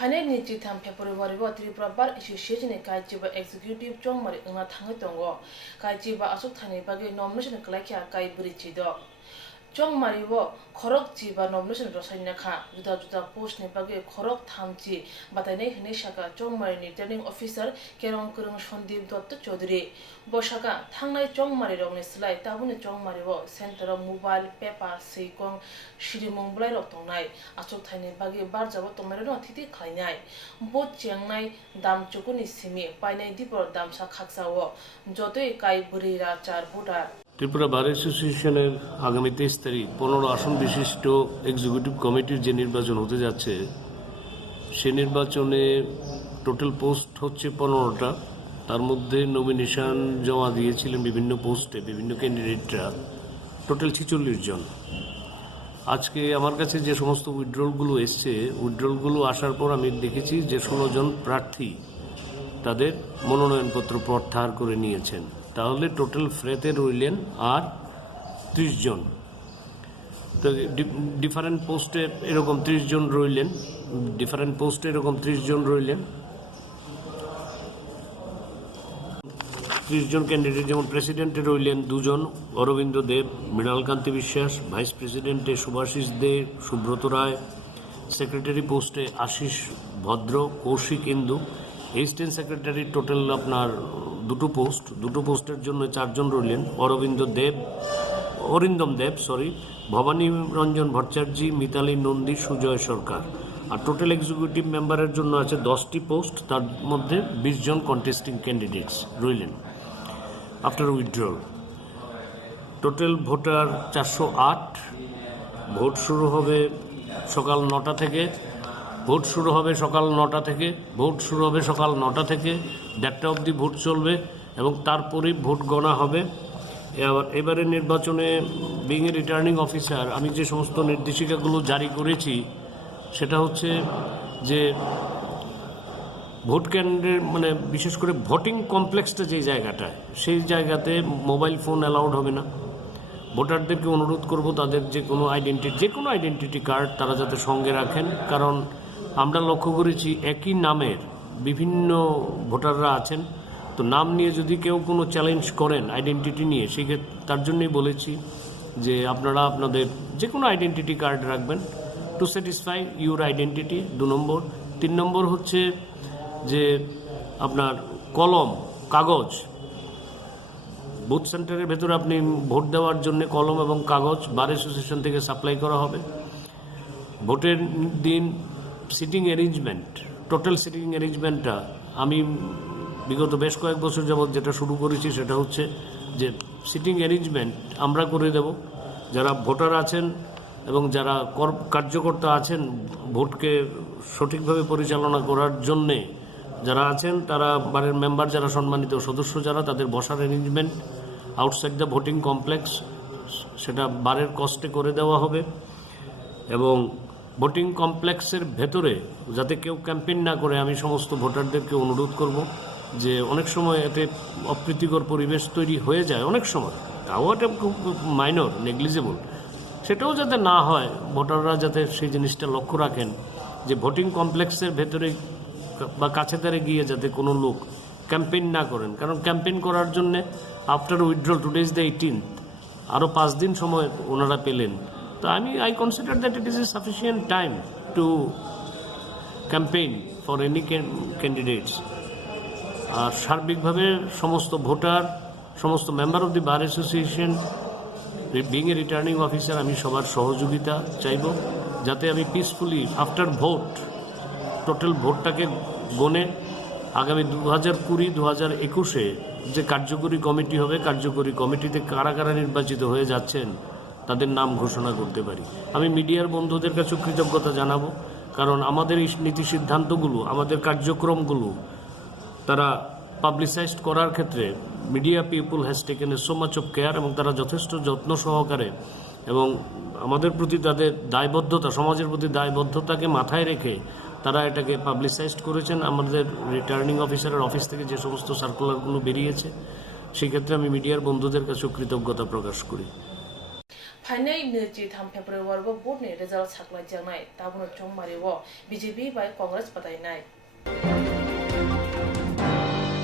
फाइनाल नीतिथाम फेब्रुवारि त्रिपुरा बार एसोसिएशन काइचिबा एग्जीक्यूटिव चंगमारि ओंना थांगै दङ काइचिबा आचुक थानि बागै नॉमिनेशन कलाइका काइबुरिचि द चंगमारिबो खरक चिबा नॉमिनेशन रसायनखा जुदा जुदा पोस्ट ने बागे खरक थामची बताइने हने शाखा चंगमारि रिटर्निंग ऑफिसर केरं करं सन्दीप दत्त चौधरी बशाका थांनाय चंगमारि रंने स्लाइ ताबुने चंगमारिबो सेंटर ऑफ मोबाइल पेपर सेकं शिरिमंग ब्लाइ रक तंनाय आचक थाइने बागे बारजाबो तंनाय न थिति खाइनाय बो चेंनाय दाम चुकुनि सिमि पाइनाय दिपर दामसा खाकसावो जतै काइ बुरिरा चार भोटार ত্রিপুরা বার অ্যাসোসিয়েশনের আগামী 23 তারিখ 15 আসন বিশিষ্ট এক্সিকিউটিভ কমিটির যে নির্বাচন হতে যাচ্ছে সেই নির্বাচনে টোটাল পোস্ট হচ্ছে 15টা তার মধ্যে নমিনেশন জমা দিয়েছিলেন বিভিন্ন পোস্টে বিভিন্ন ক্যান্ডিডেটরা টোটাল 46 জন আজকে আমার কাছে যে সমস্ত উইথড্রলগুলো এসছে উইথড্রলগুলো আসার পর আমি দেখেছি যে 16 জন প্রার্থী তাদের মনোনয়নপত্র প্রত্যাহার করে নিয়েছেন তাহলে টোটাল ফ্রেতে রইলেন আর 30 জন তো ডিফারেন্ট পোস্টে এরকম 30 জন রইলেন ডিফারেন্ট পোস্টে এরকম 30 জন রইলেন 30 জন ক্যান্ডিডেট যেমন প্রেসিডেন্টে রইলেন 2 জন অরবিন্দ দেব মৃণালকান্তি বিশ্বাস ভাইস প্রেসিডেন্টে সুভাষিস দে সুব্রত রায় সেক্রেটারি পোস্টে আশিস ভদ্র কৌশিক ইন্দু অ্যাসিস্ট্যান্ট সেক্রেটারি টোটাল আপনার দুটো পোস্টের জন্য 4 জন রইলেন অরিন্দম দেব ভবানী রঞ্জন ভট্টাচার্য মিতালি নন্দী সুজয় সরকার আর টোটাল এক্সিকিউটিভ মেম্বারের জন্য আছে 10টি পোস্ট তার মধ্যে 20 জন কন্টেস্টিং ক্যান্ডিডেটস রইলেন after withdrawal total voter 408 vote শুরু হবে সকাল 9টা থেকে ভোট শুরু হবে সকাল 9টা থেকে 1:30 অবধি ভোট চলবে এবং তারপরেই ভোট গণনা হবে এবারে নির্বাচনে বিং এ রিটার্নিং অফিসার আমি যে সমস্ত নির্দেশিকাগুলো জারি করেছি সেটা হচ্ছে যে ভোট কেন্দ্রের মানে বিশেষ করে ভোটিং কমপ্লেক্সটা যে জায়গাটায় সেই জায়গাতে মোবাইল ফোন অ্যালাউড হবে না ভোটারদেরকে অনুরোধ করব তাদের যে কোনো আইডেন্টিটি কার্ড তারা যাতে সঙ্গে রাখেন কারণ আমরা লক্ষ্য করেছি একই নামের বিভিন্ন ভোটাররা আছেন তো নাম নিয়ে যদি কেউ কোনো চ্যালেঞ্জ করেন আইডেন্টিটি নিয়ে সেক্ষেত্রে তার জন্যই বলেছি যে আপনারা আপনাদের যে কোনো আইডেন্টিটি কার্ড রাখবেন টু স্যাটিসফাই ইউর আইডেন্টিটি 2 নম্বর 3 নম্বর হচ্ছে যে আপনার কলম কাগজ বুথ সেন্টারের ভেতরে আপনি ভোট দেওয়ার জন্য কলম এবং কাগজ বার অ্যাসোসিয়েশন থেকে সাপ্লাই করা হবে ভোটের দিন সিটিং অ্যারেঞ্জমেন্ট টোটাল সিটিং অ্যারেঞ্জমেন্টটা আমি বিগত বেশ কয়েক বছর যাবৎ যেটা শুরু করেছি সেটা হচ্ছে যে সিটিং অ্যারেঞ্জমেন্ট আমরা করে দেব যারা ভোটার আছেন এবং যারা কার্যকর্তা আছেন ভোটকে সঠিকভাবে পরিচালনা করার জন্যে যারা আছেন তারা বারের মেম্বার যারা সম্মানিত সদস্য যারা তাদের বসার arrangement outside the voting complex সেটা বারের কস্টে করে দেওয়া হবে এবং ভোটিং কমপ্লেক্সের ভেতরে যাতে কেউ ক্যাম্পেইন না করে আমি সমস্ত ভোটারদেরকে অনুরোধ করব যে অনেক সময় এতে অপ্রীতিকর পরিবেশ তৈরি হয়ে যায় অনেক সময় তাও এটা খুব মাইনর নেগলিজেবল সেটাও যাতে না হয় ভোটাররা যাতে সেই জিনিসটা লক্ষ্য রাখেন যে ভোটিং কমপ্লেক্সের ভেতরে বা কাছে ধারে গিয়ে যাতে কোনো লোক ক্যাম্পেইন না করেন কারণ ক্যাম্পেইন করার জন্য after withdrawal today is the 18th আরও 5 দিন সময় ওনারা পেলেন তো I consider that it is a sufficient time to campaign for any candidates. আর সার্বিকভাবে সমস্ত ভোটার সমস্ত member of the bar association being a returning officer আমি সবার সহযোগিতা চাইব যাতে আমি পিসফুলি আফটার ভোট টোটাল ভোটটাকে গণে আগামী 2020-2021 যে কার্যকরী কমিটি হবে কার্যকরী কমিটিতে কারা কারা নির্বাচিত হয়ে যাচ্ছেন তাদের নাম ঘোষণা করতে পারি। আমি মিডিয়ার বন্ধুদের কাছে কৃতজ্ঞতা জানাবো, কারণ আমাদের এই নীতি সিদ্ধান্তগুলো, আমাদের কার্যক্রমগুলো তারা পাবলিসাইজড করার ক্ষেত্রে media people has taken so much of care, এবং তারা যথেষ্ট যত্ন সহকারে এবং আমাদের প্রতি তাদের দায়বদ্ধতা, সমাজের প্রতি দায়বদ্ধতাকে মাথায় রেখে তারা এটাকে পাবলিসাইজড করেছেন। আমাদের রিটার্নিং অফিসারের অফিস থেকে যে সমস্ত সার্কুলারগুলো বেরিয়েছে, সেক্ষেত্রে আমি মিডিয়ার বন্ধুদের কাছে কৃতজ্ঞতা প্রকাশ করি। फाइनाल 23 फेब्रुवारी बोर्डनि रिजाल्ट साख्लायजानाय दाबुनो चंमारिओ बीजेपी बाय कांग्रेस बादायनाय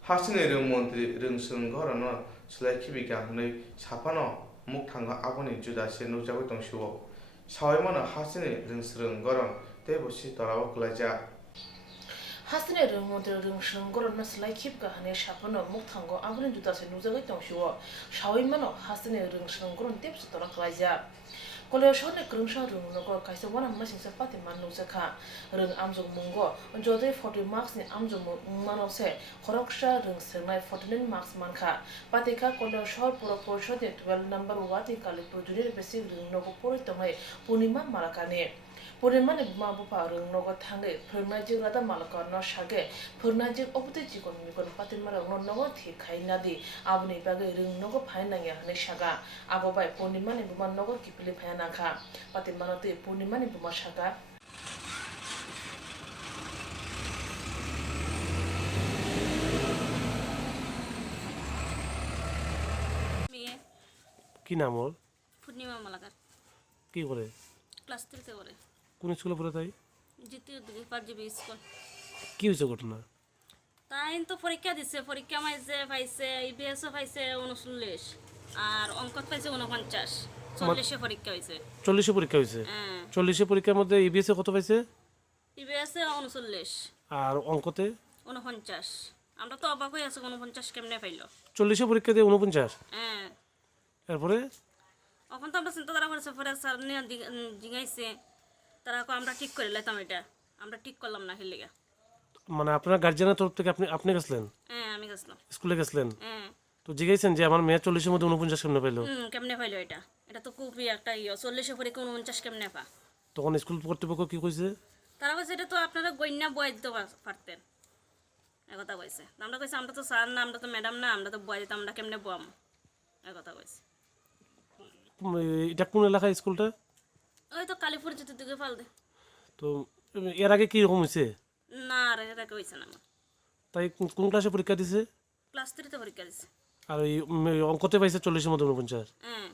हासिनि रों मन्त्रि रों सोंगरनो सोलायखिबिगा नै साफानो मुख थांगा आबनि जुदासे नुजागो दंसिओ सावयमानो हासिनि रों सोंगरन तेबसि तराव गलायजा हासिनि रों मन्त्रि रों सोंगरनो सोलायखिबिगा हने साफानो मुख थांगा आबनि जुदासे नुजागो दंसिओ सावयमानो हासिनि रों सोंगरन तेबसि तराव गलायजा कलेजनि ग्रोंसा रोंनोगो कायसे वाना मासिंसा पाति मानुसखा रों आमजों मुंगो जदे 40 मार्क्स नि आमजों मानोसे खरकसा रों सेंनाय 49 मार्क्स मानखा पातिका कलेज शहर पुर परिषद 12 नम्बर वार्ड काली प्रजुनि बेसि रोंनोगो परितमय पूर्णिमा मालाकानि पूर्णिमानि बिमा बुफा रोंनोगो थांगे फोरनायजि रादा मालाका न सागे फोरनायजि अबते जिगन मिगन पाति मारा नगो थि खाइनादि आबनि बागे रोंनोगो फायनाया हने सागा आबोबाय पूर्णिमानि बिमा नगो किपिलि फायनाखा पाति मानते पूर्णिमानि बिमा सागा কি নাম ওর? পূর্ণিমা মালাকার। কি করে? ক্লাস 3 তে করে। কোন স্কুলে পড়ে তাই? দ্বিতীয় দিকে পারজিবি স্কুল। কি হয়েছে ঘটনা? তাই তো পরীক্ষা দিছে, পরীক্ষা মাইছে পাইছে ইবিএসও পাইছে 39 আর অঙ্কত পাইছে 49। 40 এ পরীক্ষা হইছে। 40 এ পরীক্ষা হইছে? হ্যাঁ। 40 এ পরীক্ষার মধ্যে ইবিএস এ কত পাইছে? ইবিএস এ 39 আর অঙ্কতে 49। আমরা তো অবাক হই আছি 49 কেমনে পাইলো? 40 এ পরীক্ষা দিয়ে 49? হ্যাঁ। এরপরে এখন তো আমরা চিন্তা করা হচ্ছে, পরে স্যার নিয়ে জিগাইছে, তারা আমরা ঠিক করে লাইতাম, এটা আমরা ঠিক করলাম না হেলিগা। মানে আপনার গার্জিয়ানের তরফ থেকে আপনি গেছিলেন? হ্যাঁ আমি গেছিলাম। স্কুলে গেছিলেন? হ্যাঁ। তো জিগাইছেন যে আমার মেয়ে 40 এর মধ্যে 49 কেমনে পাইলো? কেমনে পাইলো এটা? এটা তো খুবই একটা 40 এ পরীক্ষা 49 কেমনে পা? তখন স্কুল কর্তৃপক্ষ কি কইছে? তারা কইছে এটা তো আপনারা গইনা বয় দিতে পারতেন, এই কথা কইছে। আমরা কইছে আমরা তো স্যার না, আমরা তো ম্যাডাম না, আমরা তো বয় দিতাম, আমরা কেমনে বম, এই কথা কইছে। এটা কোন এলাকায় স্কুলটা? ওই তো কালীপুর যেতে দিকে ফাল দে। তো এর আগে কি রকম হইছে? না রে, এটা কইছে না। তাই কোন ক্লাসে পরীক্ষা দিছে? ক্লাস 3 তে পরীক্ষা দিছে। আর এই অঙ্কতে পাইছে 40 এর মধ্যে 49? হ্যাঁ।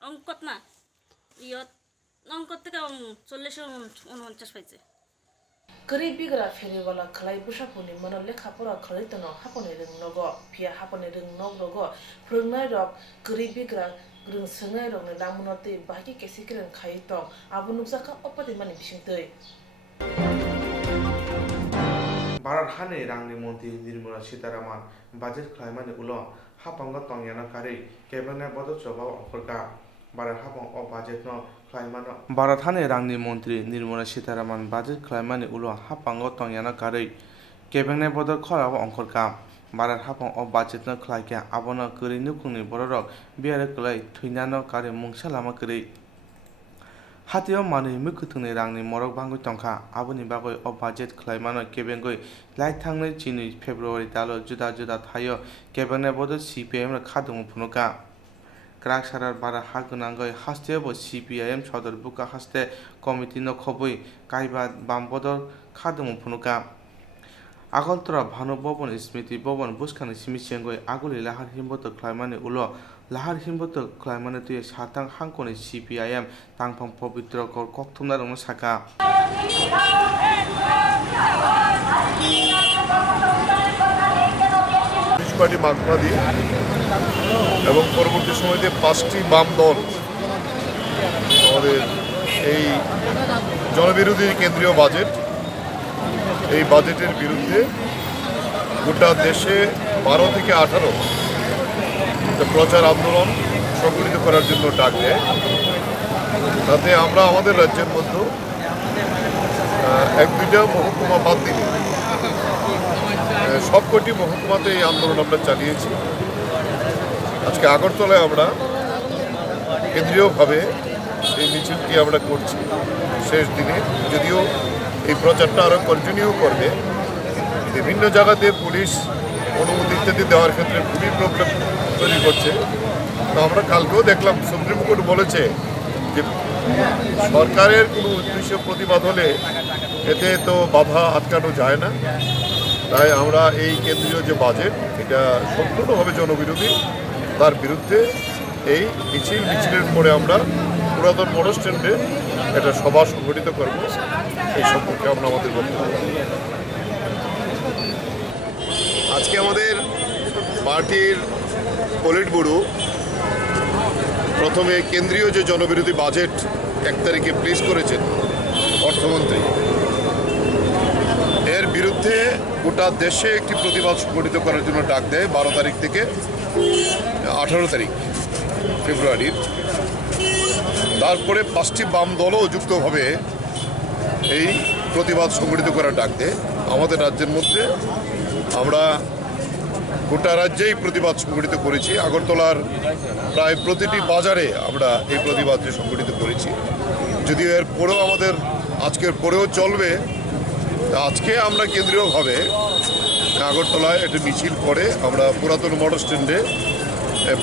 অঙ্কত না, অঙ্কত থেকে 40 এ 49 পাইছে। गरीब बिग्रा फेरिवाला खलाई बुसापुनि मनो लेखापरा खलाइतनो हापने रोंनोगो फिया हापने रोंनोगो फोरोंनाय रक गरीब बिग्रा रों सोंनाय रकने दामुनते बाहायके केसिक्रेन खायितं आबु नुजाखा अपते मानि बिसिंतै भारत हानि रांनि मन्त्रि निर्मला सीतारामन बाजेट खालामनायनि उनाव हापांगा तंयाना कारि केबिनेट बदल जबाव अंखरगा भारत हापां अ बाजेटनो भारत हानि रांनि मन्त्रि निर्मला सीतारामन बाजेट खालामनायनि उनाव हापांगा तंयाना कारि केबिनेट बदल खराव अंखरगा भारत हापां अ बाजेटनो खालायके आबनो गरै नुखुंनि बररक बियारे कलाय थैनानो कारि मुंसा लामा गरै हाथियाव मानै मुखुथुंनि रांनि मरक बांगै तंखा आबुनि बागै अ बाजेट खालायमानो केबेंगै लाइ थांनाय 2 फेब्रुवारि दालो जुदा जुदा थायो केबिनेट बदल सीपीआईएम खादुमु फुनुका क्राक सारार बारा हा गोनांगै हास्तेबो सीपीआईएम सदर बुका हास्ते कमिटि न खबै काइबा बाम बदल खादुमु फुनुका आगलतरा भानु भवन स्मृति भवन बुसखानि सिमिसेंगै आगुलि लाहार हिमबत खालायमानि उलो लाहार हिमबत खालायमानि तुय सातां हांखनि सीपीआईएम तांफां पवित्र गर कक्तुमना रंनो साका পার্টি মার্কবাদী এবং পরবর্তী সময়তে 5টি বাম দল আমাদের এই জনবিরোধী কেন্দ্রীয় বাজেট এই বাজেটের বিরুদ্ধে গোটা দেশে 12 থেকে 18 প্রচার আন্দোলন সংগঠিত করার জন্য ডাক দেয় তাতে আমরা আমাদের রাজ্যের মধ্যে 1-2টা মহকুমা বাদ দিই সবকটি মহকুমাতে এই আন্দোলন আমরা চালিয়েছি আজকে আগরতলায় আমরা কেন্দ্রীয়ভাবে এই মিছিলটি আমরা করছি শেষ দিনে। যদিও এই প্রচারটা আরও কন্টিনিউ করবে, বিভিন্ন জায়গাতে পুলিশ অনুমতি ইত্যাদি দেওয়ার ক্ষেত্রে খুবই প্রবলেম তৈরি করছে। তো আমরা কালকেও দেখলাম সুপ্রিম কোর্ট বলেছে যে সরকারের কোনো উদ্দেশ্য প্রতিবাদ হলে এতে তো বাধা আটকানো যায় না। তাই আমরা এই কেন্দ্রীয় যে বাজেট এটা সম্পূর্ণভাবে জনবিরোধী, তার বিরুদ্ধে এই মিছিলের পরে আমরা পুরাতন মোটর স্ট্যান্ডে একটা সভা সংগঠিত করব। এই সম্পর্কে আমরা আমাদের বক্তব্য। আজকে আমাদের পার্টির পলিট ব্যুরো প্রথমে কেন্দ্রীয় যে জনবিরোধী বাজেট 1 তারিখে প্লেস করেছেন অর্থমন্ত্রী, এর বিরুদ্ধে গোটা দেশে একটি প্রতিবাদ সংগঠিত করার জন্য ডাক দেয় 12 তারিখ থেকে 18 তারিখ ফেব্রুয়ারির। তারপরে 5টি বাম দলও যুক্তভাবে এই প্রতিবাদ সংগঠিত করার ডাক দেয়। আমাদের রাজ্যের মধ্যে আমরা গোটা রাজ্যেই প্রতিবাদ সংগঠিত করেছি। আগরতলার প্রায় প্রতিটি বাজারে আমরা এই প্রতিবাদ সংগঠিত করেছি। যদিও এর পরেও আমাদের আজকের পরেও চলবে। আজকে আমরা কেন্দ্রীয়ভাবে আগরতলায় একটা মিছিল করে আমরা পুরাতন মোটর স্ট্যান্ডে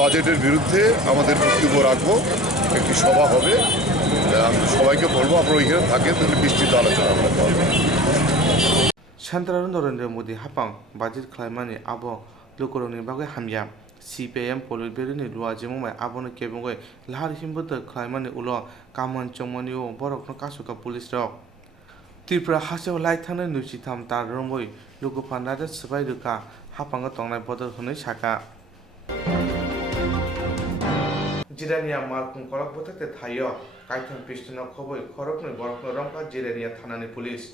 বাজেটের বিরুদ্ধে আমাদের বক্তব্য রাখবো, একটি সভা হবে। আমি সবাইকে বলবো আপনারা ওইখানে থাকেন, তাহলে বিস্তৃত আলোচনা আমরা করব। Shantaran Narendra Modi hapang budget claimani abo lukuroni bagai hamya CPM politburo ni lua jemumai aboni kebungoi lahar himbota claimani ulo kaman chongmani o borok no kasuka police rok Tripura haseo lai thana nuchi tham tar romoi lugu pandada sabai duka hapanga tongnai bodol hunai saka Jirania Markun Korok botakte thayo kaitham pistona khoboi khorokni borokno romka Jirania thanani police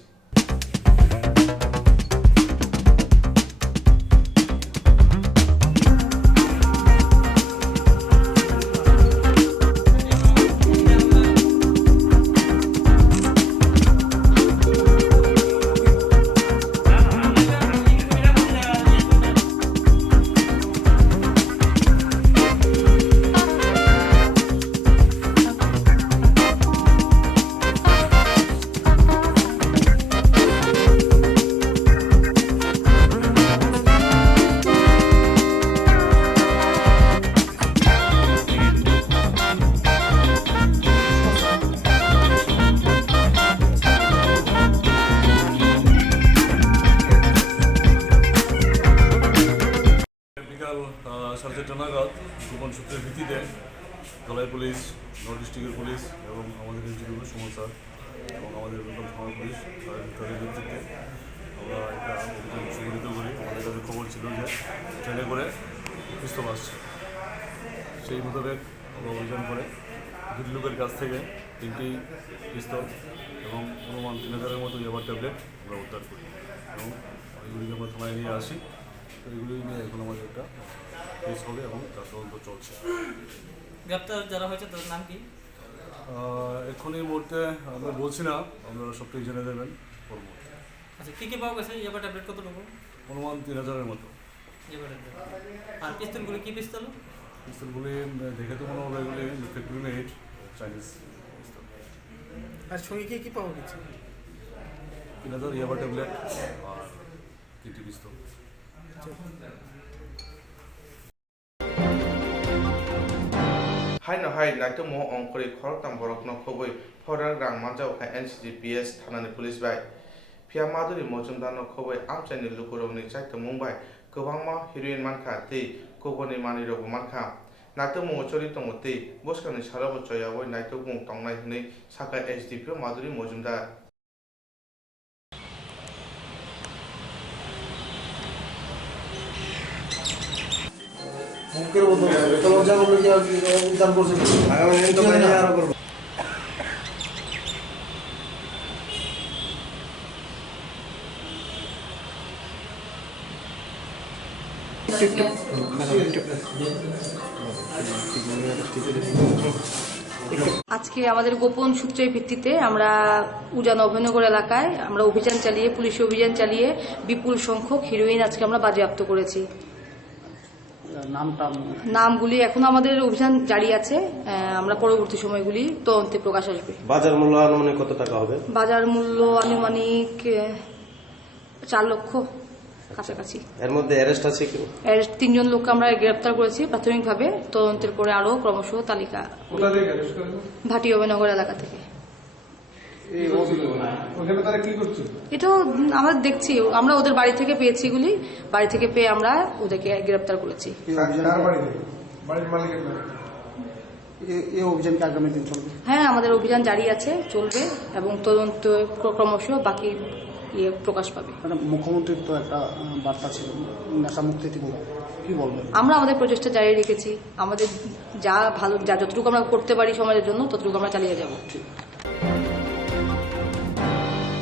নাগাদ গোপন সূত্রের ভিত্তিতে Dhalai police, north ডিস্ট্রিক্টের police এবং আমাদের এনজিওগুলো সমস্যা এবং আমাদের লোকাল থানা পুলিশ তাদের নেতৃত্বে আমরা একটা অভিযান সংগঠিত করি। আমাদের কাছে খবর ছিল যে ট্রেনে করে পিস্তল আসছে, সেই মোতাবেক আমরা অভিযান করে দুটি লোকের কাছ থেকে 3টি পিস্তল এবং অনুমান 3000-এর মতো ইয়াবার ট্যাবলেট আমরা উদ্ধার করি এবং এগুলিকে আমরা থানায় নিয়ে আসি। তো এগুলি নিয়ে এখন আমাদের একটা কেস হবে এবং তার তদন্ত চলছে। গ্রেপ্তার যারা হয়েছে তাদের নাম কি? এখন এই মুহূর্তে আমরা বলছি না, আপনারা সবটাই জেনে দেবেন পরবর্তী। আচ্ছা, কী কী পাওয়া গেছে? ইয়াবা ট্যাবলেট কতটুকু? অনুমান 3000-এর মতো। আর পিস্তলগুলি কী পিস্তল? পিস্তলগুলি দেখে তো মনে হবে এগুলি ফ্যাক্টরি মেড চাইনিজ পিস্তল। আর সঙ্গে কী কী পাওয়া গেছে? 3000 ইয়াবা ট্যাবলেট আর 3টি পিস্তল। Hai no hai naito mo ongkori khoroktam borok no khoboi phorang rang manjao kha NCDPS thanani police bai Pia Maduri Mojumdar no khoboi amchani lukurongni chaita mumbai gobangma heroin mankha tei kokoni mani rok mankha naito mo chori tongo tei boskani sarabo choyaboi naito bung tongnai hinai saka SDP Maduri Mojumdar মুখের মতো তো লজ্জা করলে কি উদ্ধার করছে আগামী দিন তো বাইরে আরো করব আজকে আমাদের গোপন সূত্রের ভিত্তিতে আমরা উজান অভয়নগর এলাকায় আমরা অভিযান চালিয়ে পুলিশি অভিযান চালিয়ে বিপুল সংখ্যক হিরোইন আজকে আমরা বাজেয়াপ্ত করেছি। নামটা নামগুলি এখনো আমাদের অভিযান জারি আছে, আমরা পরবর্তী সময়গুলি তদন্তে প্রকাশ আসবে। বাজার মূল্য আনুমানিক কত টাকা হবে? বাজার মূল্য আনুমানিক 4 লক্ষ কাছাকাছি। এর মধ্যে অ্যারেস্ট আছে কি? 3 জন লোককে আমরা গ্রেপ্তার করেছি প্রাথমিকভাবে, তদন্তের পরে আরো ক্রমশ তালিকা। ভাটি অভয়নগর এলাকা থেকে। এটাও আমরা দেখছি, আমরা ওদের বাড়ি থেকে পেয়েছি, এগুলি বাড়ি থেকে পেয়ে আমরা ওদেরকে গ্রেপ্তার করেছি। হ্যাঁ, আমাদের অভিযান জারি আছে, চলবে এবং তদন্ত ক্রমশ বাকি প্রকাশ পাবে। মুখ্যমন্ত্রীর তো একটা বার্তা ছিল নেশা মুক্তি, কি বলবেন? আমরা আমাদের প্রচেষ্টা জারি রেখেছি, আমাদের যা ভালো যতটুকু আমরা করতে পারি সমাজের জন্য ততটুকু আমরা চালিয়ে যাব।